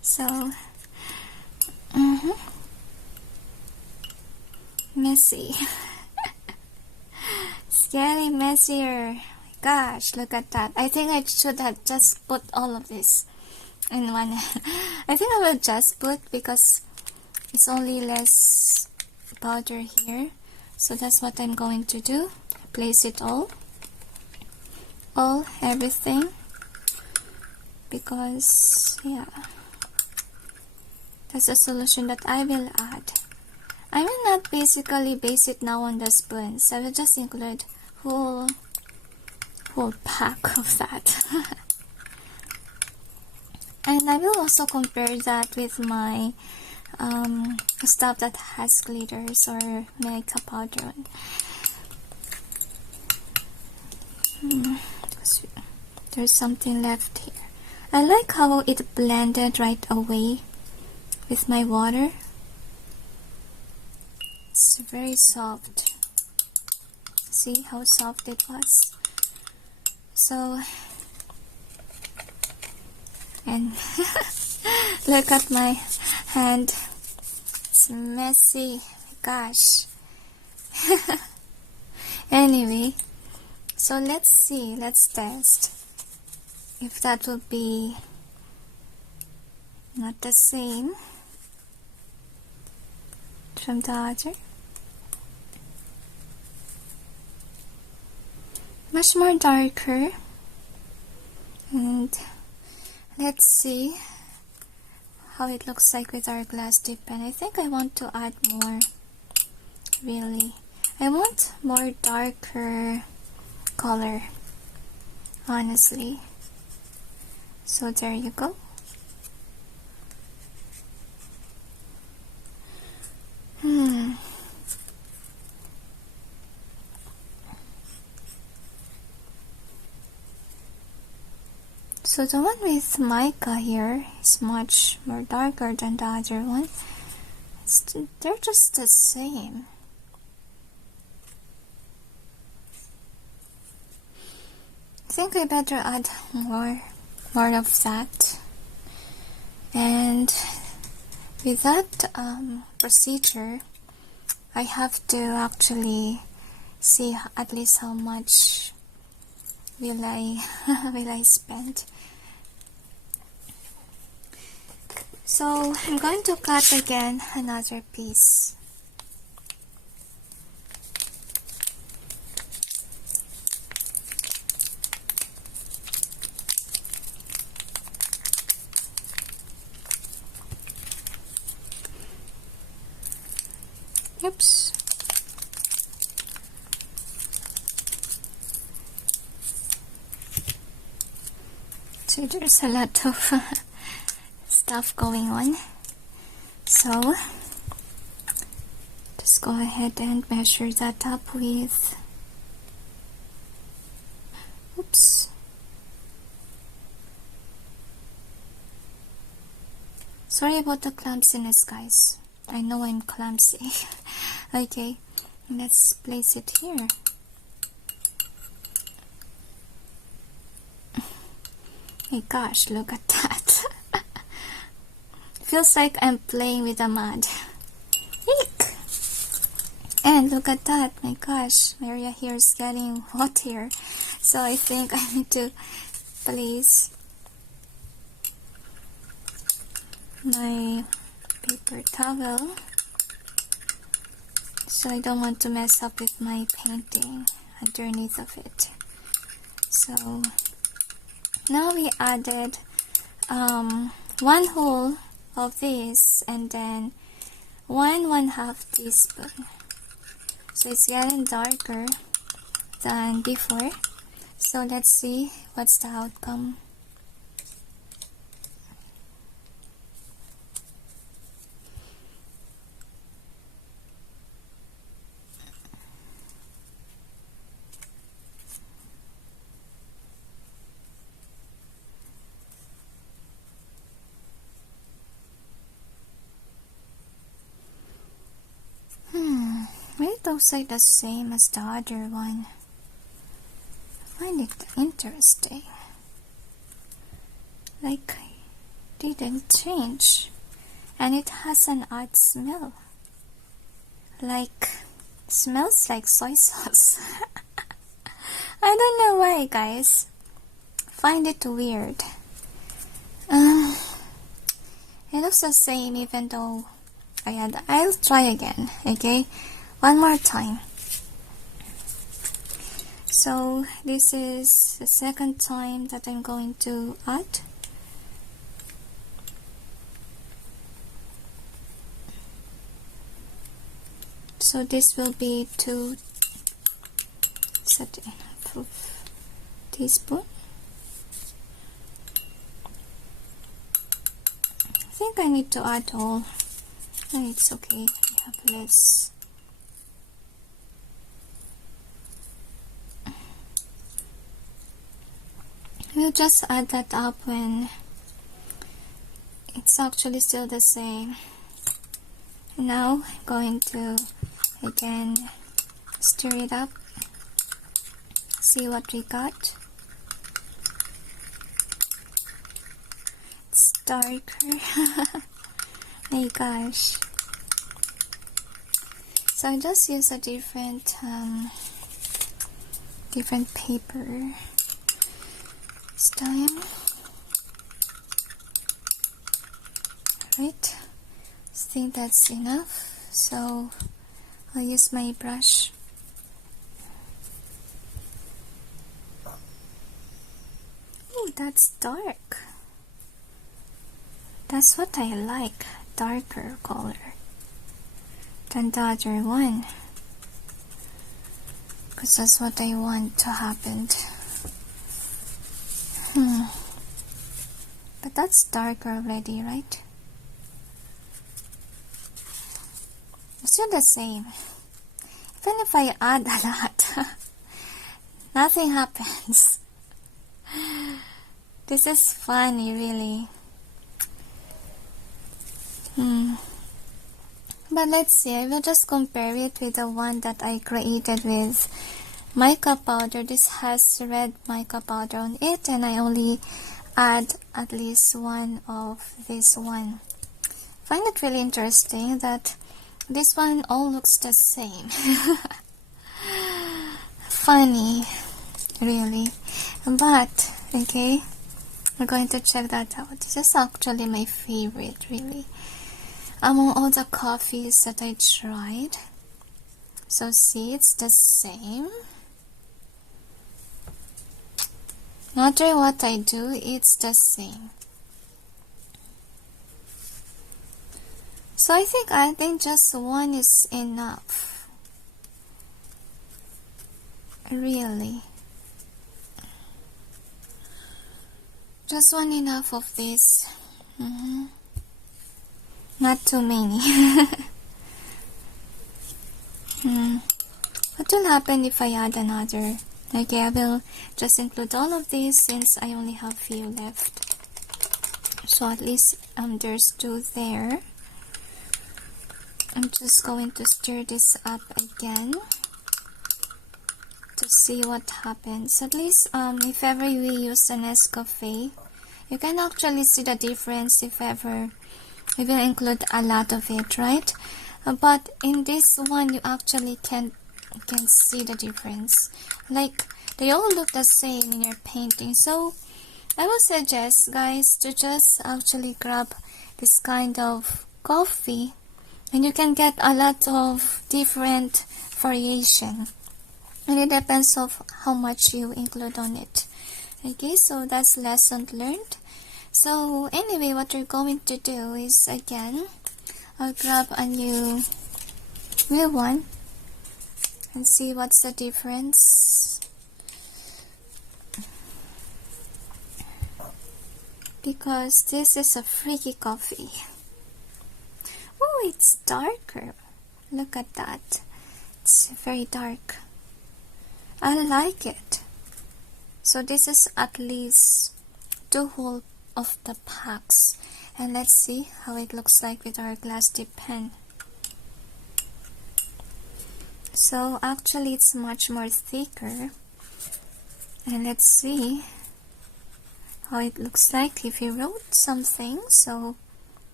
So messy. It's getting messier. My gosh, look at that. I think I should have just put all of this in one. I think I will just put, because it's only less powder here. So that's what I'm going to do. Place it all, everything. Because yeah, that's a solution that I will add. I will not basically base it now on the spoons. I will just include whole pack of that. And I will also compare that with my stuff that has glitters or makeup powder on. There's something left here. I like how it blended right away with my water. It's very soft. See how soft it was? So, and look at my hand. It's messy. Gosh. Anyway, so let's see. Let's test if that will be not the same from the other. Much more darker. And let's see how it looks like with our glass dip pen. I think I want to add more. Really, I want more darker color, honestly. So there you go. So the one with mica here is much more darker than the other one. They're just the same. I think I better add more of that. And with that procedure, I have to actually see at least how much will I spend. So I'm going to cut again another piece. Oops. So there's a lot of stuff going on. So just go ahead and measure that up with, oops. Sorry about the clumsiness, guys. I know I'm clumsy. Okay, let's place it here. My gosh, look at that. Feels like I'm playing with a mud. Eek! And look at that, my gosh, my area here is getting hot here. So I think I need to place my paper towel, so I don't want to mess up with my painting underneath of it. So now we added 1 whole of this and then 1/2 teaspoon. So it's getting darker than before. So let's see what's the outcome. It looks like the same as the other one. I find it interesting. Like, it didn't change. And it has an odd smell. Like, smells like soy sauce. I don't know why, guys. Find it weird. It looks the same even though I'll try again, okay? One more time. So this is the second time that I'm going to add. So this will be 2 teaspoon. I think I need to add all. No, it's okay. I have less. We'll just add that up when it's actually still the same. Now I'm going to again stir it up, see what we got. It's darker. My gosh. So I just use a different paper this time. Right, I think that's enough. So I'll use my brush. Oh, that's dark. That's what I like, darker color than the other one, because that's what I want to happen. But that's darker already, right? It's still the same. Even if I add a lot, nothing happens. This is funny, really. But let's see, I will just compare it with the one that I created with mica powder. This has red mica powder on it, and I only add at least one of this one. I find it really interesting that this one all looks the same. Funny, really. But, okay, we're going to check that out. This is actually my favorite, really, among all the coffees that I tried. So see, it's the same. No matter what I do, it's the same. So I think adding just one is enough. Really. Just one enough of this. Not too many. What will happen if I add another? Okay, I will just include all of these since I only have few left. So at least there's 2 there. I'm just going to stir this up again to see what happens. At least if ever we use an Nescafe, you can actually see the difference if ever we will include a lot of it, right? But in this one, you actually can see the difference. Like, they all look the same in your painting. So I would suggest, guys, to just actually grab this kind of coffee, and you can get a lot of different variation, and it depends of how much you include on it. Okay, so that's lesson learned. So anyway, what we're going to do is, again, I'll grab a new one and see what's the difference, because this is a freaky coffee. Oh, it's darker. Look at that. It's very dark. I like it. So this is at least 2 whole of the packs. And let's see how it looks like with our glass dip pen. So actually it's much more thicker. And let's see how it looks like if you wrote something. So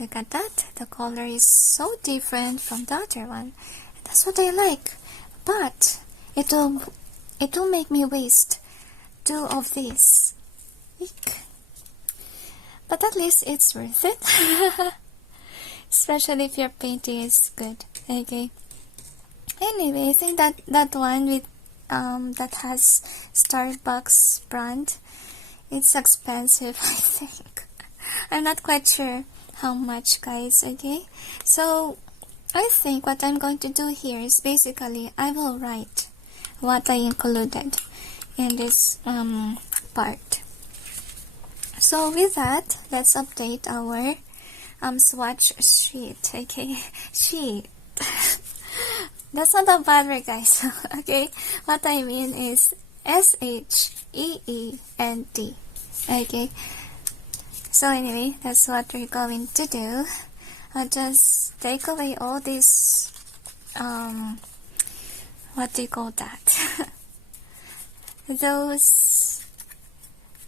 look at that. The color is so different from the other one. And that's what I like. But it will make me waste 2 of these. Eek. But at least it's worth it. Especially if your painting is good. Okay. Anyway, I think that one with that has Starbucks brand, it's expensive, I think. I'm not quite sure how much, guys. Okay. So I think what I'm going to do here is basically I will write what I included in this part. So with that, let's update our swatch sheet. Okay, sheet. That's not a bad word, guys. Okay, what I mean is SHEENT. Okay. So anyway, that's what we're going to do. I'll just take away all these what do you call that? Those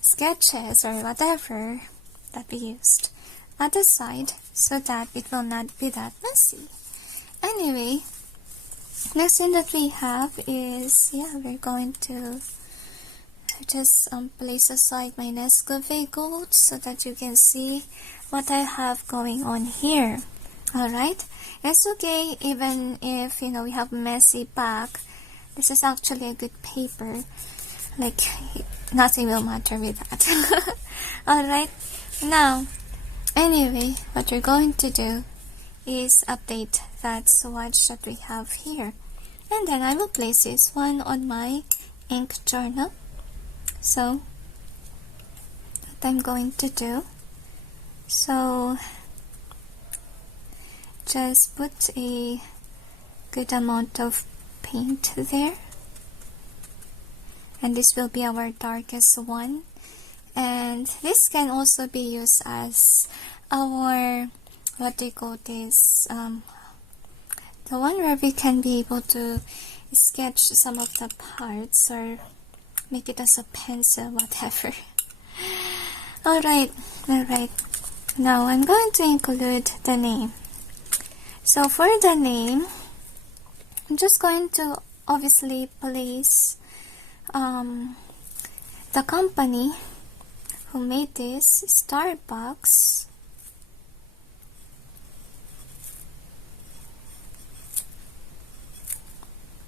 sketches or whatever that we used at the side so that it will not be that messy. Anyway, next thing that we have is, we're going to just place aside my Nescafe Gold so that you can see what I have going on here. Alright, it's okay even if we have messy back. This is actually a good paper. Like, nothing will matter with that. Alright, now, anyway, what we're going to do is update that swatch that we have here. And then I will place this one on my ink journal. So, I'm going to do. So just put a good amount of paint there, and this will be our darkest one, and this can also be used as our, what do you call this, the one where we can be able to sketch some of the parts or make it as a pencil, whatever. Alright, now I'm going to include the name. So for the name, I'm just going to obviously place the company who made this, Starbucks.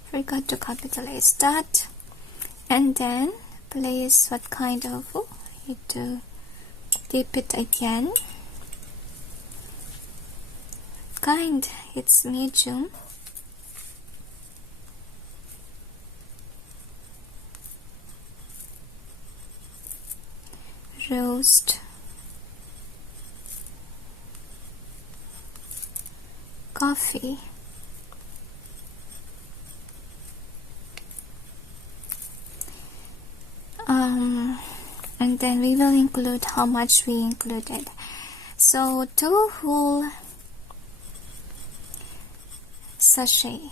Forgot to capitalize that. And then place what kind of, I need to dip it again. Kind, it's medium. Roast coffee. And then we will include how much we included. So 2 whole sachets,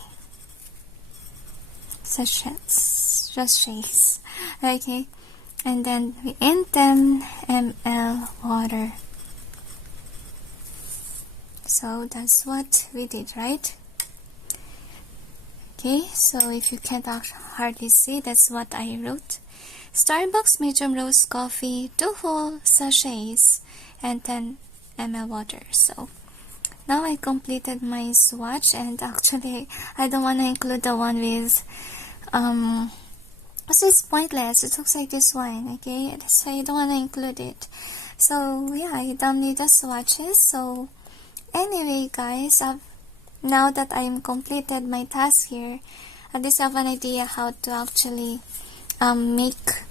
okay, and then we in 10 ml water. So that's what we did, right? Okay, so if you can't hardly see, that's what I wrote. Starbucks medium roast coffee, 2 whole sachets, and 10 ml water. So now I completed my swatch, and actually I don't want to include the one with so it's pointless. It looks like this one, okay? So I don't want to include it. So yeah, I don't need the swatches. So anyway guys, now that I'm completed my task here, at least I have an idea how to actually make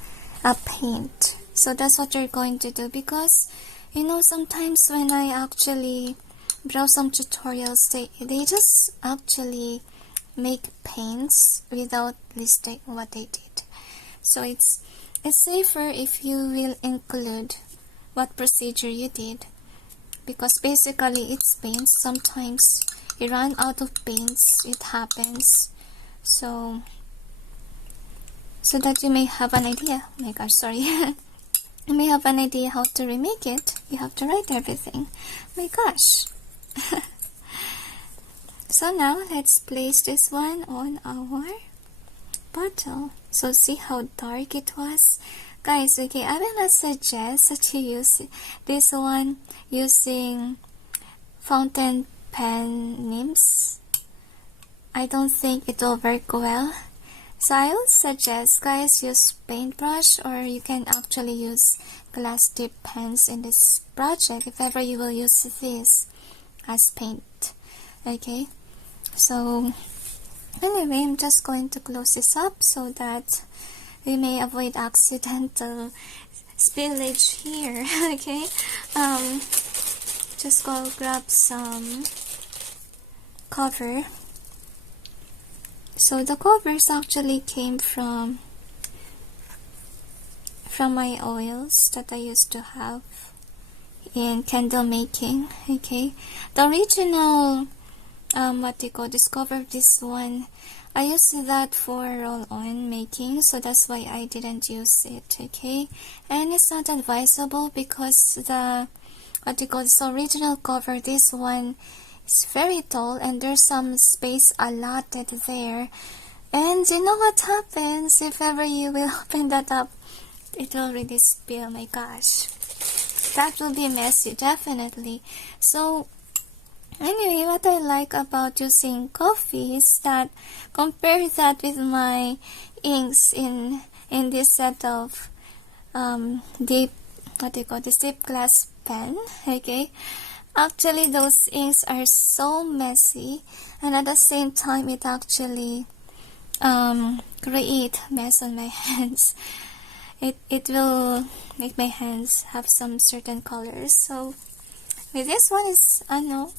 a paint. So that's what you're going to do, because you know, sometimes when I actually browse some tutorials, they just actually make paints without listing what they did. So it's safer if you will include what procedure you did, because basically it's paints. Sometimes you run out of paints, it happens. So that you may have an idea. Oh my gosh, sorry. You may have an idea how to remake it. You have to write everything. Oh my gosh. So now let's place this one on our bottle. So see how dark it was, guys. Okay, I will not suggest that you use this one using fountain pen nibs. I don't think it will work well. So I would suggest, guys, use paintbrush, or you can actually use glass tip pens in this project if ever you will use this as paint. Okay, so anyway, I'm just going to close this up so that we may avoid accidental spillage here. Okay, just go grab some cover. So the covers actually came from my oils that I used to have in candle making. Okay, the original what they call this cover, this one, I used that for roll-on making, so that's why I didn't use it. Okay, and it's not advisable because the what they call this original cover, this one, it's very tall and there's some space allotted there, and you know what happens if ever you will open that up, it will really spill. My gosh, that will be messy, definitely. So anyway, what I like about using coffee is that compare that with my inks in this set of deep, what do you call this, deep glass pen. Okay, actually those inks are so messy, and at the same time it actually create mess on my hands. it will make my hands have some certain colors. So with this one is no.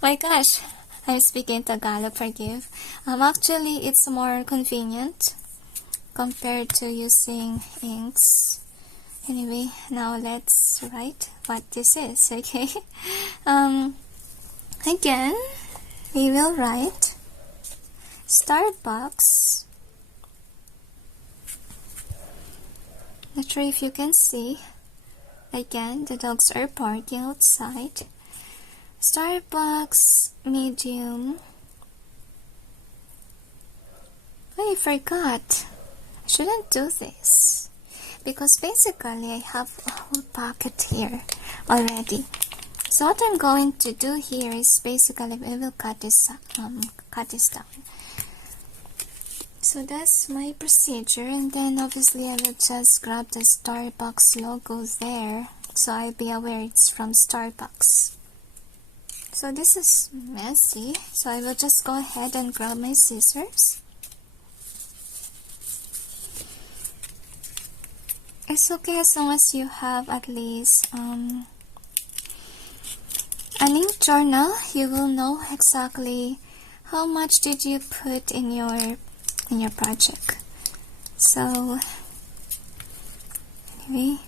My gosh, I'm speaking Tagalog, forgive. Actually it's more convenient compared to using inks. Anyway, now let's write what this is, okay? Again, we will write Starbucks. Not sure if you can see. Again, the dogs are barking outside. Starbucks medium. Oh, I forgot. I shouldn't do this. Because basically I have a whole pocket here already. So what I'm going to do here is basically I will cut this down. So that's my procedure, and then obviously I will just grab the Starbucks logo there, so I'll be aware it's from Starbucks. So this is messy, so I will just go ahead and grab my scissors. It's okay as long as you have at least an ink journal. You will know exactly how much did you put in your project. So anyway,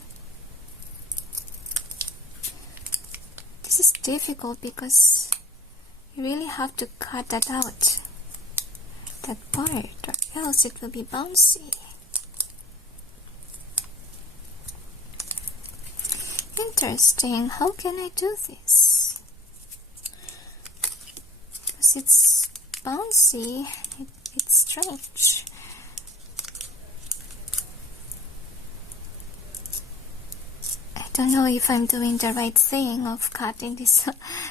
this is difficult because you really have to cut that out, that part, or else it will be bouncy. Interesting. How can I do this? Because it's bouncy, it's strange. I don't know if I'm doing the right thing of cutting this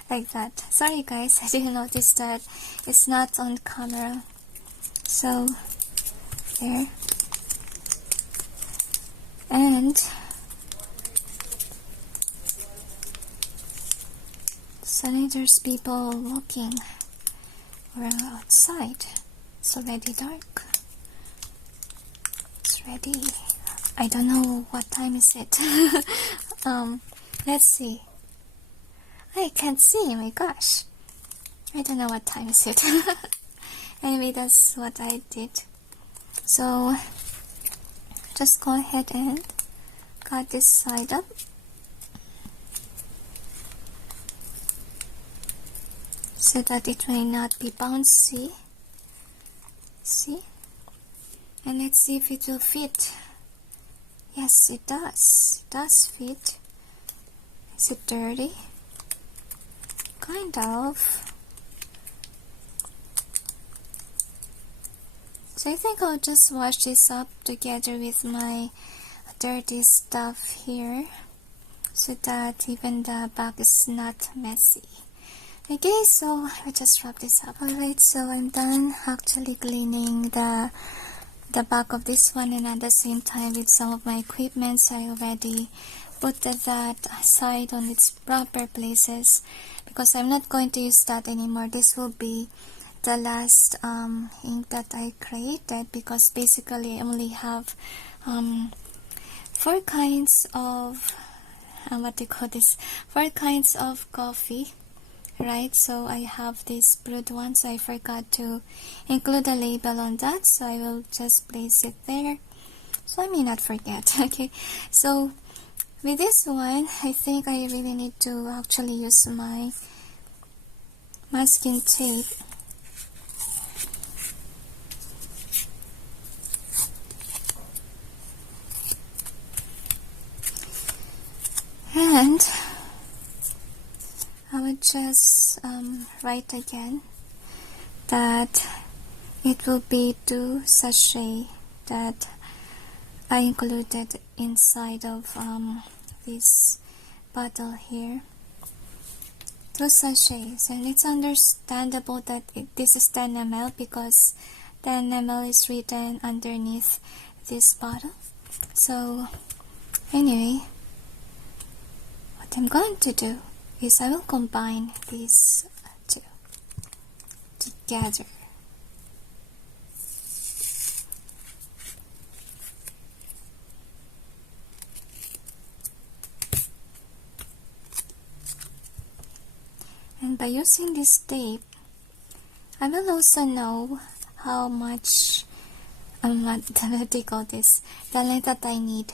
like that. Sorry guys, I didn't notice that it's not on camera. So, there. And suddenly there's people walking around outside. It's already dark. It's ready. I don't know what time is it. Let's see. I can't see, my gosh. I don't know what time is it. Anyway, that's what I did. So, just go ahead and cut this side up. So that it may not be bouncy. See? And let's see if it will fit. Yes, it does. It does fit. Is it dirty? Kind of. So I think I'll just wash this up together with my dirty stuff here, so that even the back is not messy. Okay, so I just wrap this up. Alright, so I'm done actually cleaning the back of this one, and at the same time with some of my equipments I already put that aside on its proper places, because I'm not going to use that anymore. This will be the last ink that I created, because basically I only have 4 kinds of what do you call this, 4 kinds of coffee, right? So I have these brewed ones. I forgot to include a label on that, so I will just place it there so I may not forget. Okay, so with this one I think I really need to actually use my masking tape. And I would just write again that it will be 2 sachets that I included inside of this bottle here. 2 sachets, and it's understandable that this is 10 ml because 10 ml is written underneath this bottle. So anyway, what I'm going to do is I will combine these two together. by using this tape, I will also know how much, what do you call this, the length that I need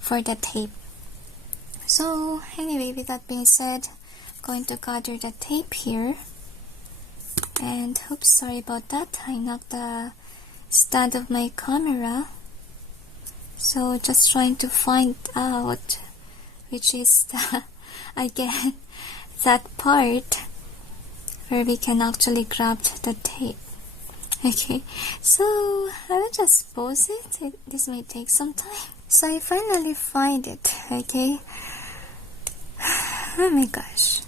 for the tape. So anyway, with that being said, I'm going to gather the tape here. And oops, sorry about that, I knocked the stand of my camera. So just trying to find out which is the, again, that part where we can actually grab the tape. Okay, so I will just pause it. This may take some time. So I finally find it. Okay, oh my gosh,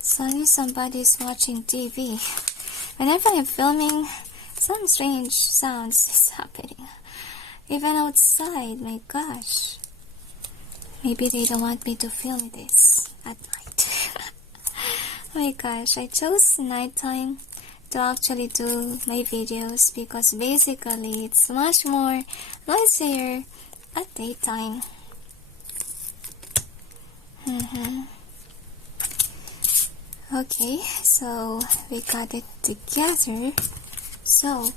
sorry, somebody is watching TV. Whenever I'm filming, some strange sounds is happening. Even outside, my gosh. Maybe they don't want me to film this at night. Oh my gosh, I chose nighttime to actually do my videos because basically it's much more noisier at daytime. Okay, so we got it together. So,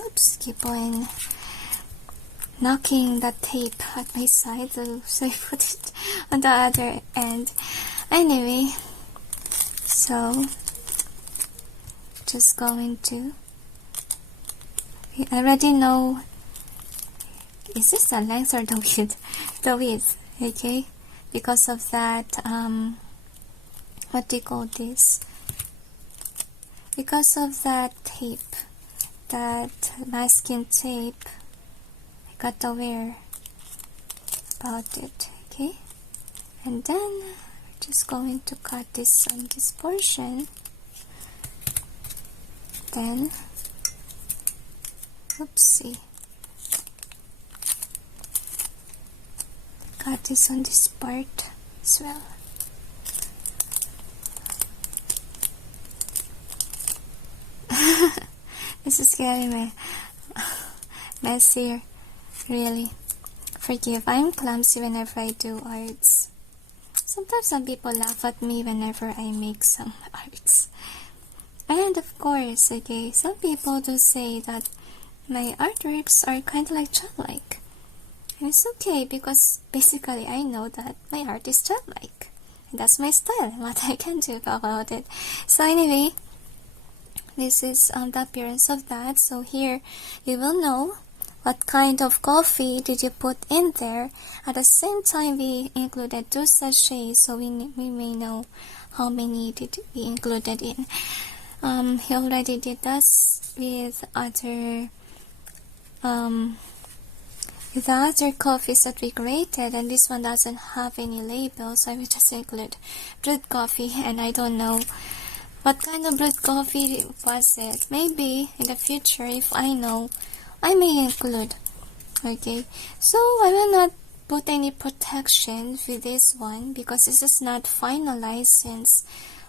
oops, keep on knocking the tape at my side, so I put it on the other end. Anyway, so just going to, I already know, is this the length or the width? The width, okay, because of that, what do you call this? Because of that tape, that masking tape, I got aware about it, okay? And then we're just going to cut this on this portion. Then, oopsie, cut this on this part as well. This is getting me messier, really. Forgive, I'm clumsy whenever I do arts. Sometimes some people laugh at me whenever I make some arts. And of course, okay, some people do say that my artworks are kind of like childlike. And it's okay because basically I know that my art is childlike. And that's my style, what I can do about it. So anyway, this is the appearance of that. So here you will know what kind of coffee did you put in there. At the same time, we included 2 sachets, so we may know how many did we included in. He already did this with other with the other coffees that we created, and this one doesn't have any label, so I will just include brewed coffee. And I don't know what kind of brewed coffee was it. Maybe in the future, if I know, I may include. Okay, so I will not put any protection with this one because this is not finalized, since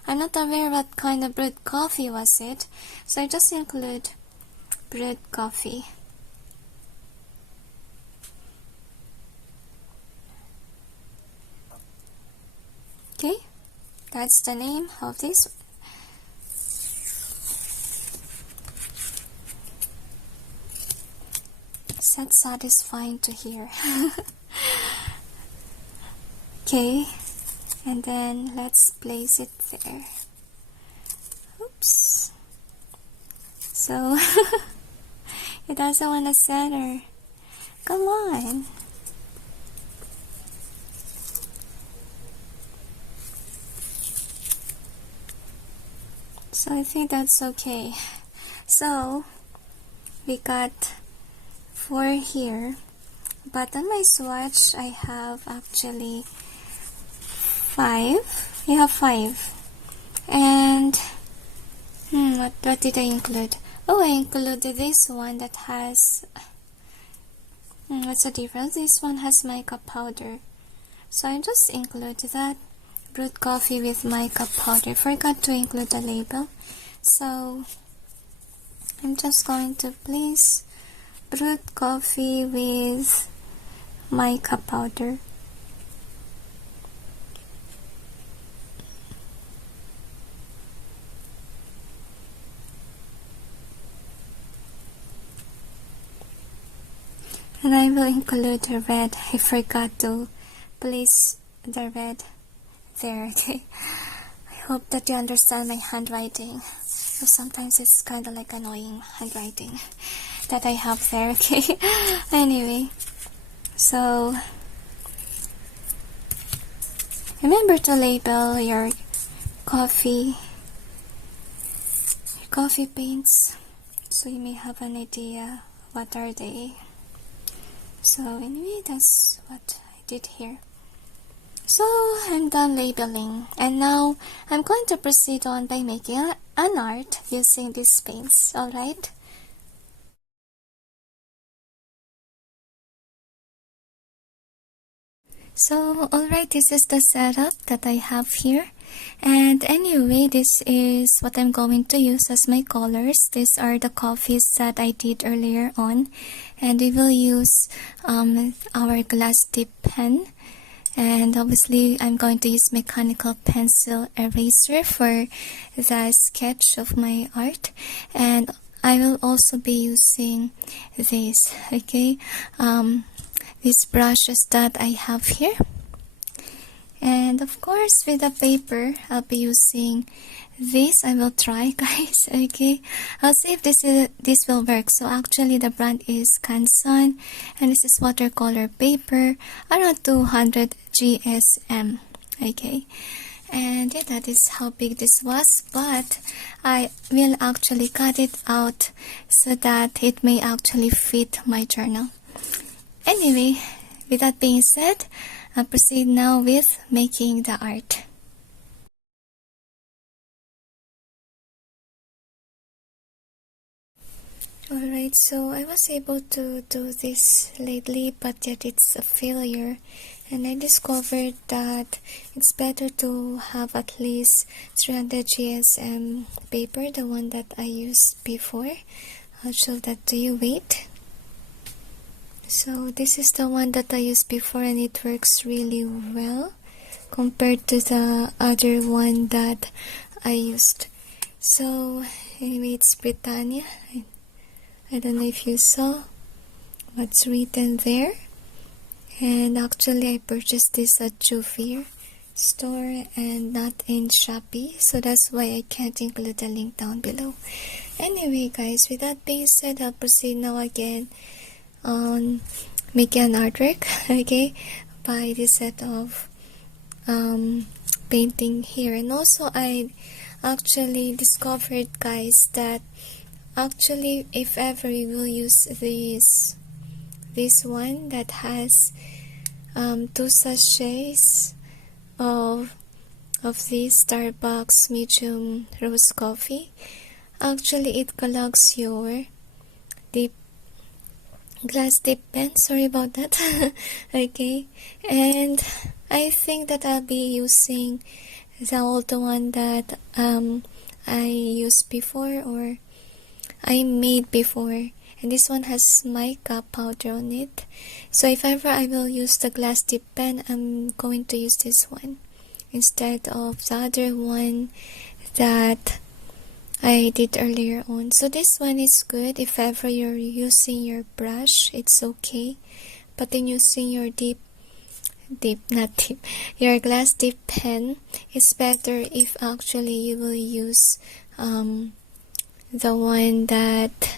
I'm not aware what kind of brewed coffee was it. So I just include brewed coffee. Okay, that's the name of this. That's satisfying to hear. Okay, and then let's place it there. Oops. So it doesn't want to center. Come on. So I think that's okay. So we got 4 here, but on my swatch I have actually 5. We have 5. And what did I include? Oh, I included this one that has what's the difference? This one has mica powder, so I just included that. Brewed coffee with mica powder. Forgot to include the label, so I'm just going to place brewed coffee with mica powder. And I will include the red. I forgot to place the red there, okay? I hope that you understand my handwriting. So sometimes it's kind of like annoying handwriting that I have there, okay? Anyway, so remember to label your coffee paints, so you may have an idea what are they. So anyway, that's what I did here. So I'm done labeling, and now I'm going to proceed on by making an art using these paints, alright? So alright, this is the setup that I have here. And anyway, this is what I'm going to use as my colors. These are the coffees that I did earlier on. And we will use our glass tip pen. And obviously, I'm going to use mechanical pencil eraser for the sketch of my art. And I will also be using this, okay? These brushes that I have here. And of course, with the paper, I'll be using this. I will try, guys, okay? I'll see if this will work. So actually, the brand is Canson, and this is watercolor paper, around 200 GSM, okay? And yeah, that is how big this was, but I will actually cut it out so that it may actually fit my journal. Anyway, with that being said, I'll proceed now with making the art. Alright, so I was able to do this lately, but yet it's a failure. And I discovered that it's better to have at least 300 GSM paper, the one that I used before. I'll show that to you. Wait. So this is the one that I used before, and it works really well compared to the other one that I used. So anyway, it's Britannia. I don't know if you saw what's written there. And actually I purchased this at Juvir store and not in Shopee, so that's why I can't include the link down below. Anyway guys, with that being said, I'll proceed now again on making an artwork, okay, by this set of painting here. And also I actually discovered, guys, that actually if ever you will use this one that has 2 sachets of this Starbucks medium roast coffee, actually it clogs your deep glass dip pen. Sorry about that. Okay, and I think that I'll be using the old one that I used before, or I made before, and this one has mica powder on it. So if ever I will use the glass dip pen, I'm going to use this one instead of the other one that I did earlier on. So this one is good if ever you're using your brush, it's okay. But then using your your glass dip pen, it's better if actually you will use the one that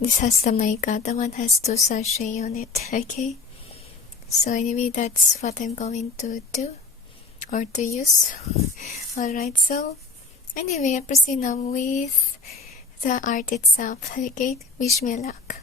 this has the mica. The one has 2 sachets on it, okay? So anyway, that's what I'm going to do or to use. Alright, so anyway, I proceed now with the art itself, okay? Wish me luck.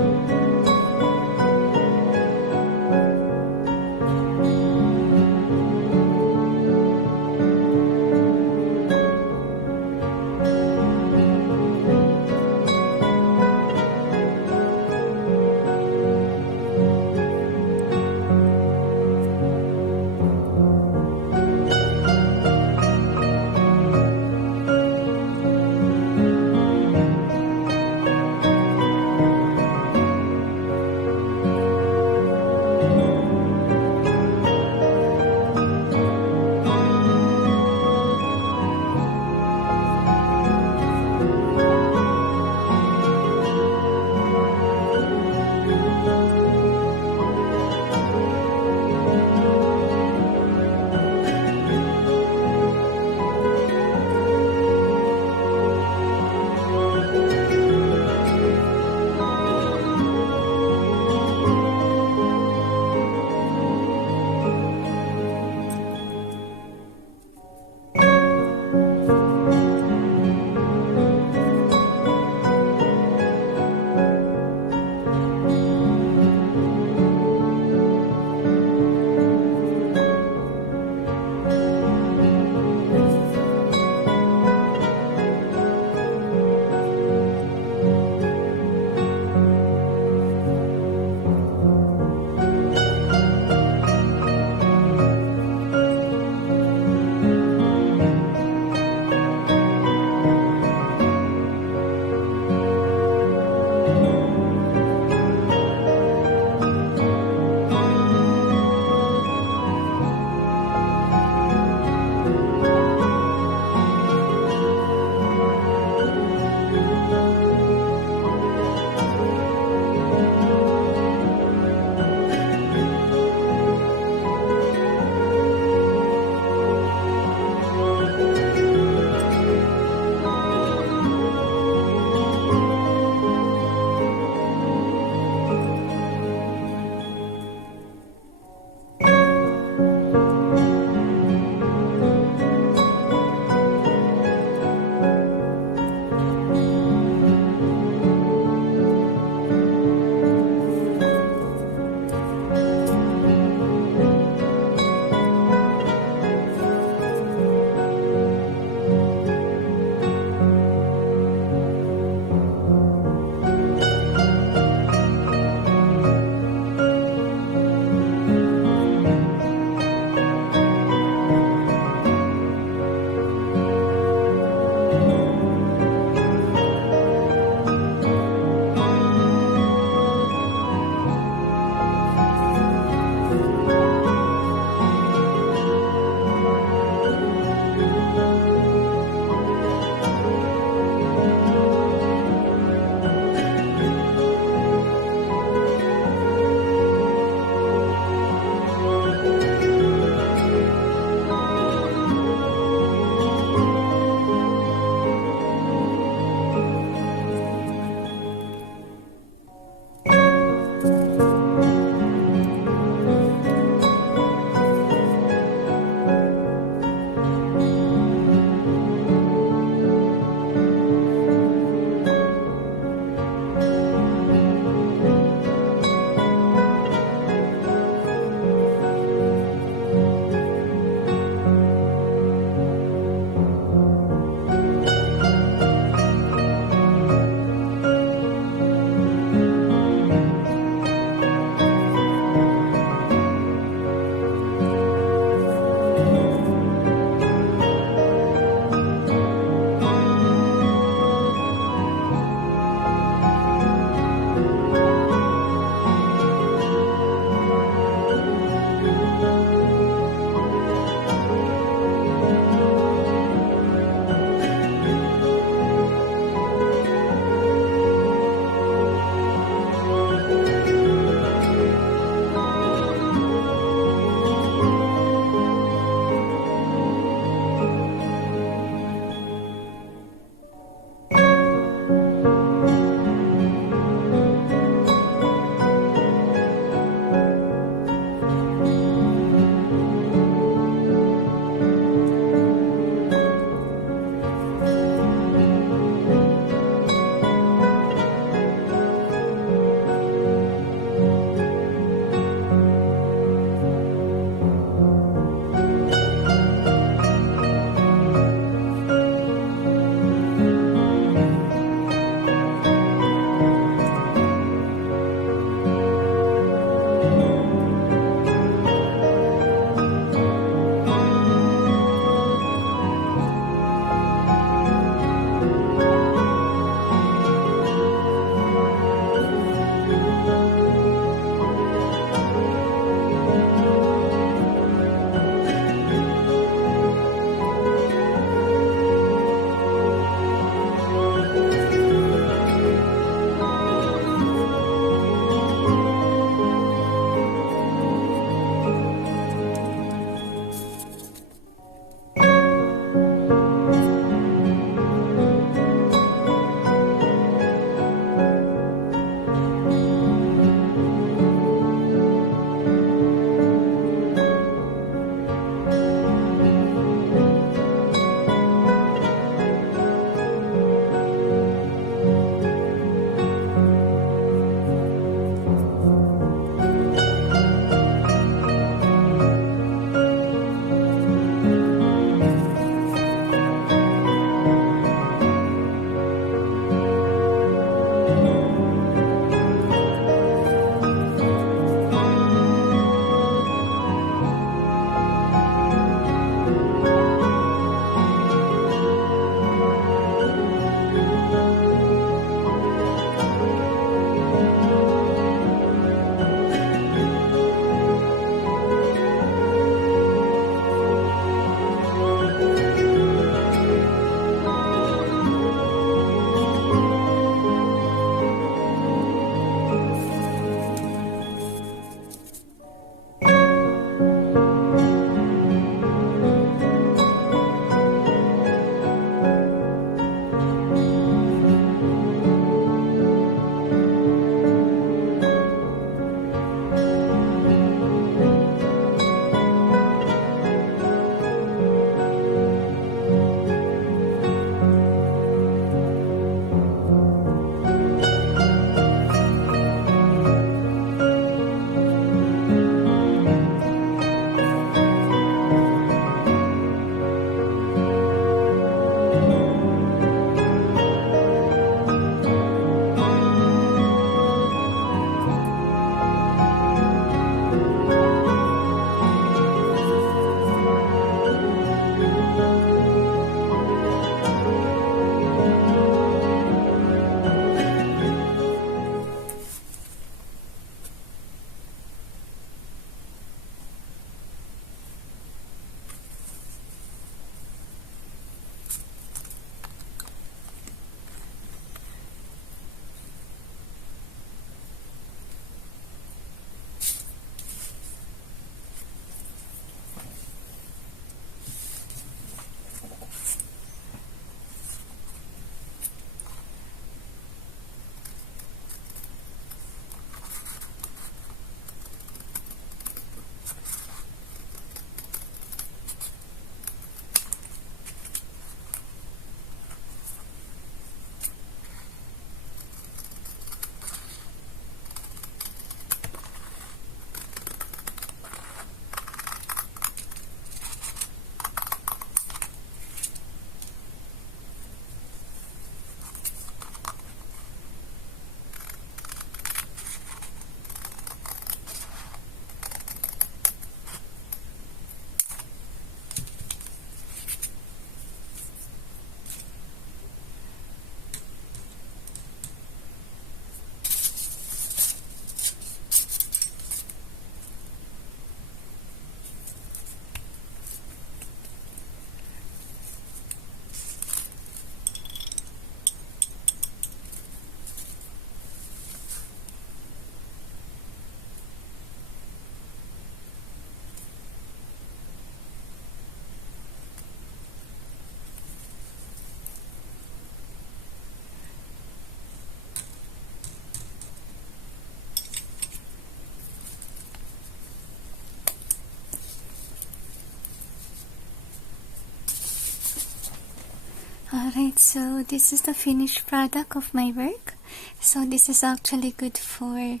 Alright, so this is the finished product of my work. So this is actually good for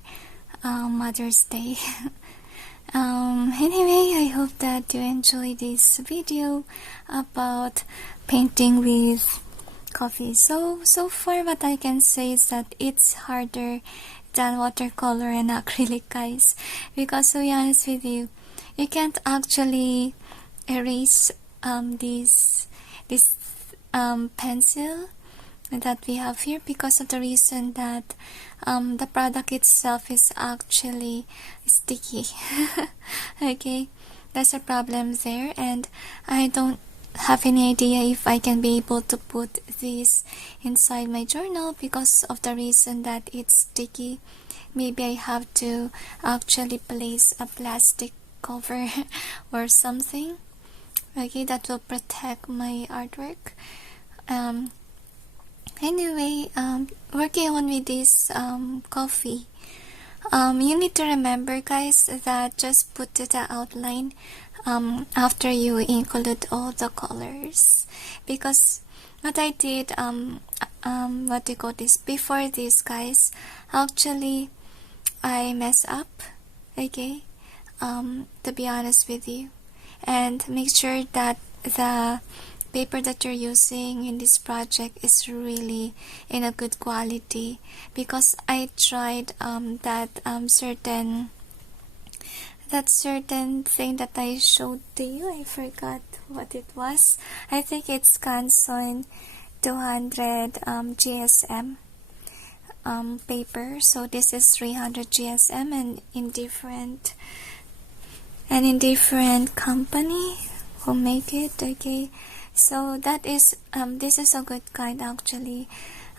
Mother's Day. Anyway, I hope that you enjoy this video about painting with coffee. So far what I can say is that it's harder than watercolor and acrylic, guys, because to be honest with you, you can't actually erase this pencil that we have here, because of the reason that the product itself is actually sticky. Okay, that's a problem there, and I don't have any idea if I can be able to put this inside my journal because of the reason that it's sticky. Maybe I have to actually place a plastic cover or something, okay, that will protect my artwork. Anyway, working on with this coffee, you need to remember, guys, that just put the outline after you include all the colors, because what I did, what do you call this, before this, guys, actually I mess up, okay, to be honest with you, and make sure that the paper that you're using in this project is really in a good quality, because I tried that certain thing that I showed to you. I forgot what it was. I think it's Canson 200 GSM paper. So this is 300 GSM, and in different company who make it, okay. So that is this is a good kind actually.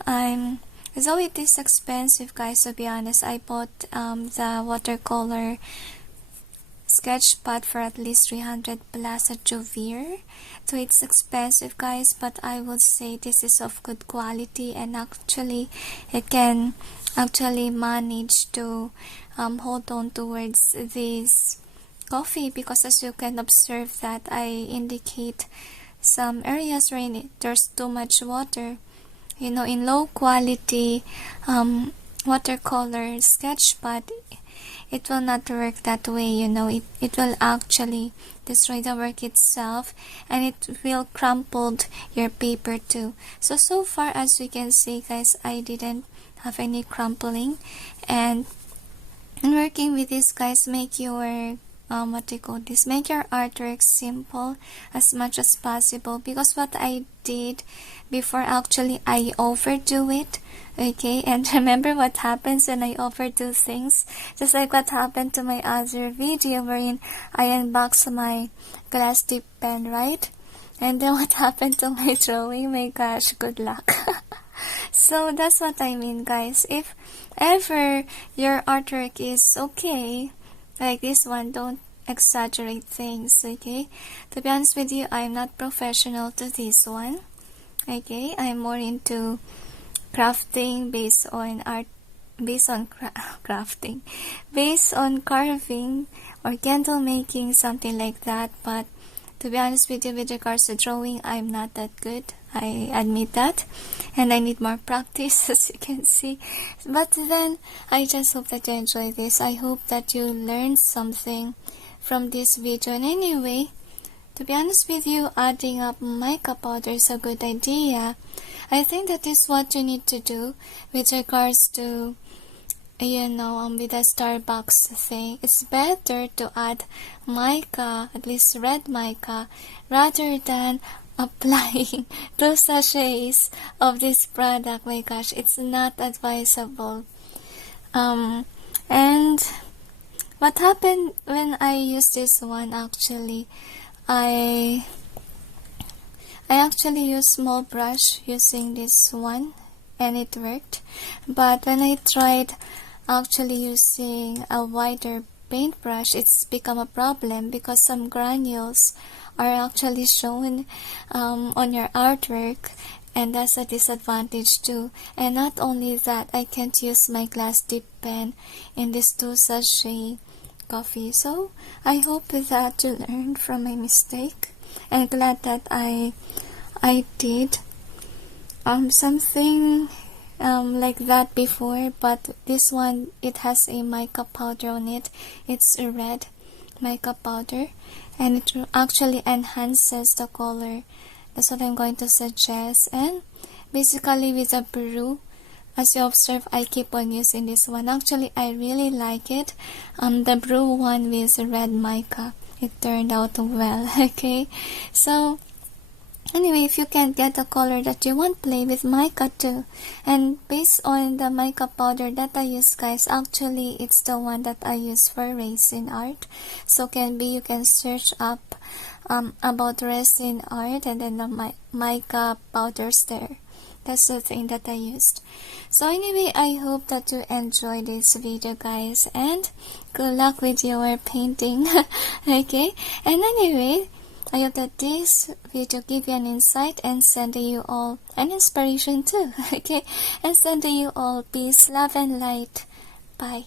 Though it is expensive, guys, to be honest, I bought the watercolor sketch pad for at least 300 plus at Jovier. So it's expensive, guys, but I would say this is of good quality, and actually it can actually manage to hold on towards this coffee, because as you can observe that I indicate some areas where there's too much water. You know, in low quality watercolor sketch pad, it will not work that way. You know, it will actually destroy the work itself, and it will crumple your paper too. So far, as you can see, guys, I didn't have any crumpling. And working with this, guys, make your make your artwork simple as much as possible, because what I did before, actually I overdo it, okay. And remember what happens when I overdo things, just like what happened to my other video wherein I unboxed my glass tip pen, right? And then what happened to my drawing? My gosh, good luck. So that's what I mean, guys. If ever your artwork is okay, like this one, don't exaggerate things, okay. To be honest with you, I'm not professional to this one, okay. I'm more into crafting based on crafting, based on carving or candle making, something like that. But to be honest with you, with regards to drawing, I'm not that good. I admit that, and I need more practice, as you can see. But then, I just hope that you enjoy this. I hope that you learned something from this video. And anyway, to be honest with you, adding up mica powder is a good idea. I think that is what you need to do with regards to, you know, with the Starbucks thing. It's better to add mica, at least red mica, rather than applying 2 sachets of this product. My gosh, it's not advisable. And what happened when I used this one, actually, I actually used small brush using this one, and it worked. But when I tried actually using a wider paintbrush, it's become a problem, because some granules are actually shown on your artwork, and that's a disadvantage too. And not only that, I can't use my glass dip pen in this 2 sachet coffee. So I hope that you learned from my mistake, and glad that I did something like that before, but this one, it has a mica powder on it. It's a red mica powder, and it actually enhances the color. That's what I'm going to suggest. And basically with a brew, as you observe, I keep on using this one. Actually, I really like it. The brew one with red mica, it turned out well. Okay, so anyway, if you can't get the color that you want, play with mica too. And based on the mica powder that I use, guys, actually it's the one that I use for resin art. So you can search up about resin art, and then the mica powders there. That's the thing that I used. So anyway, I hope that you enjoyed this video, guys, and good luck with your painting. Okay, and anyway, I hope that this video give you an insight and send you all an inspiration too. Okay, and send you all peace, love, and light. Bye.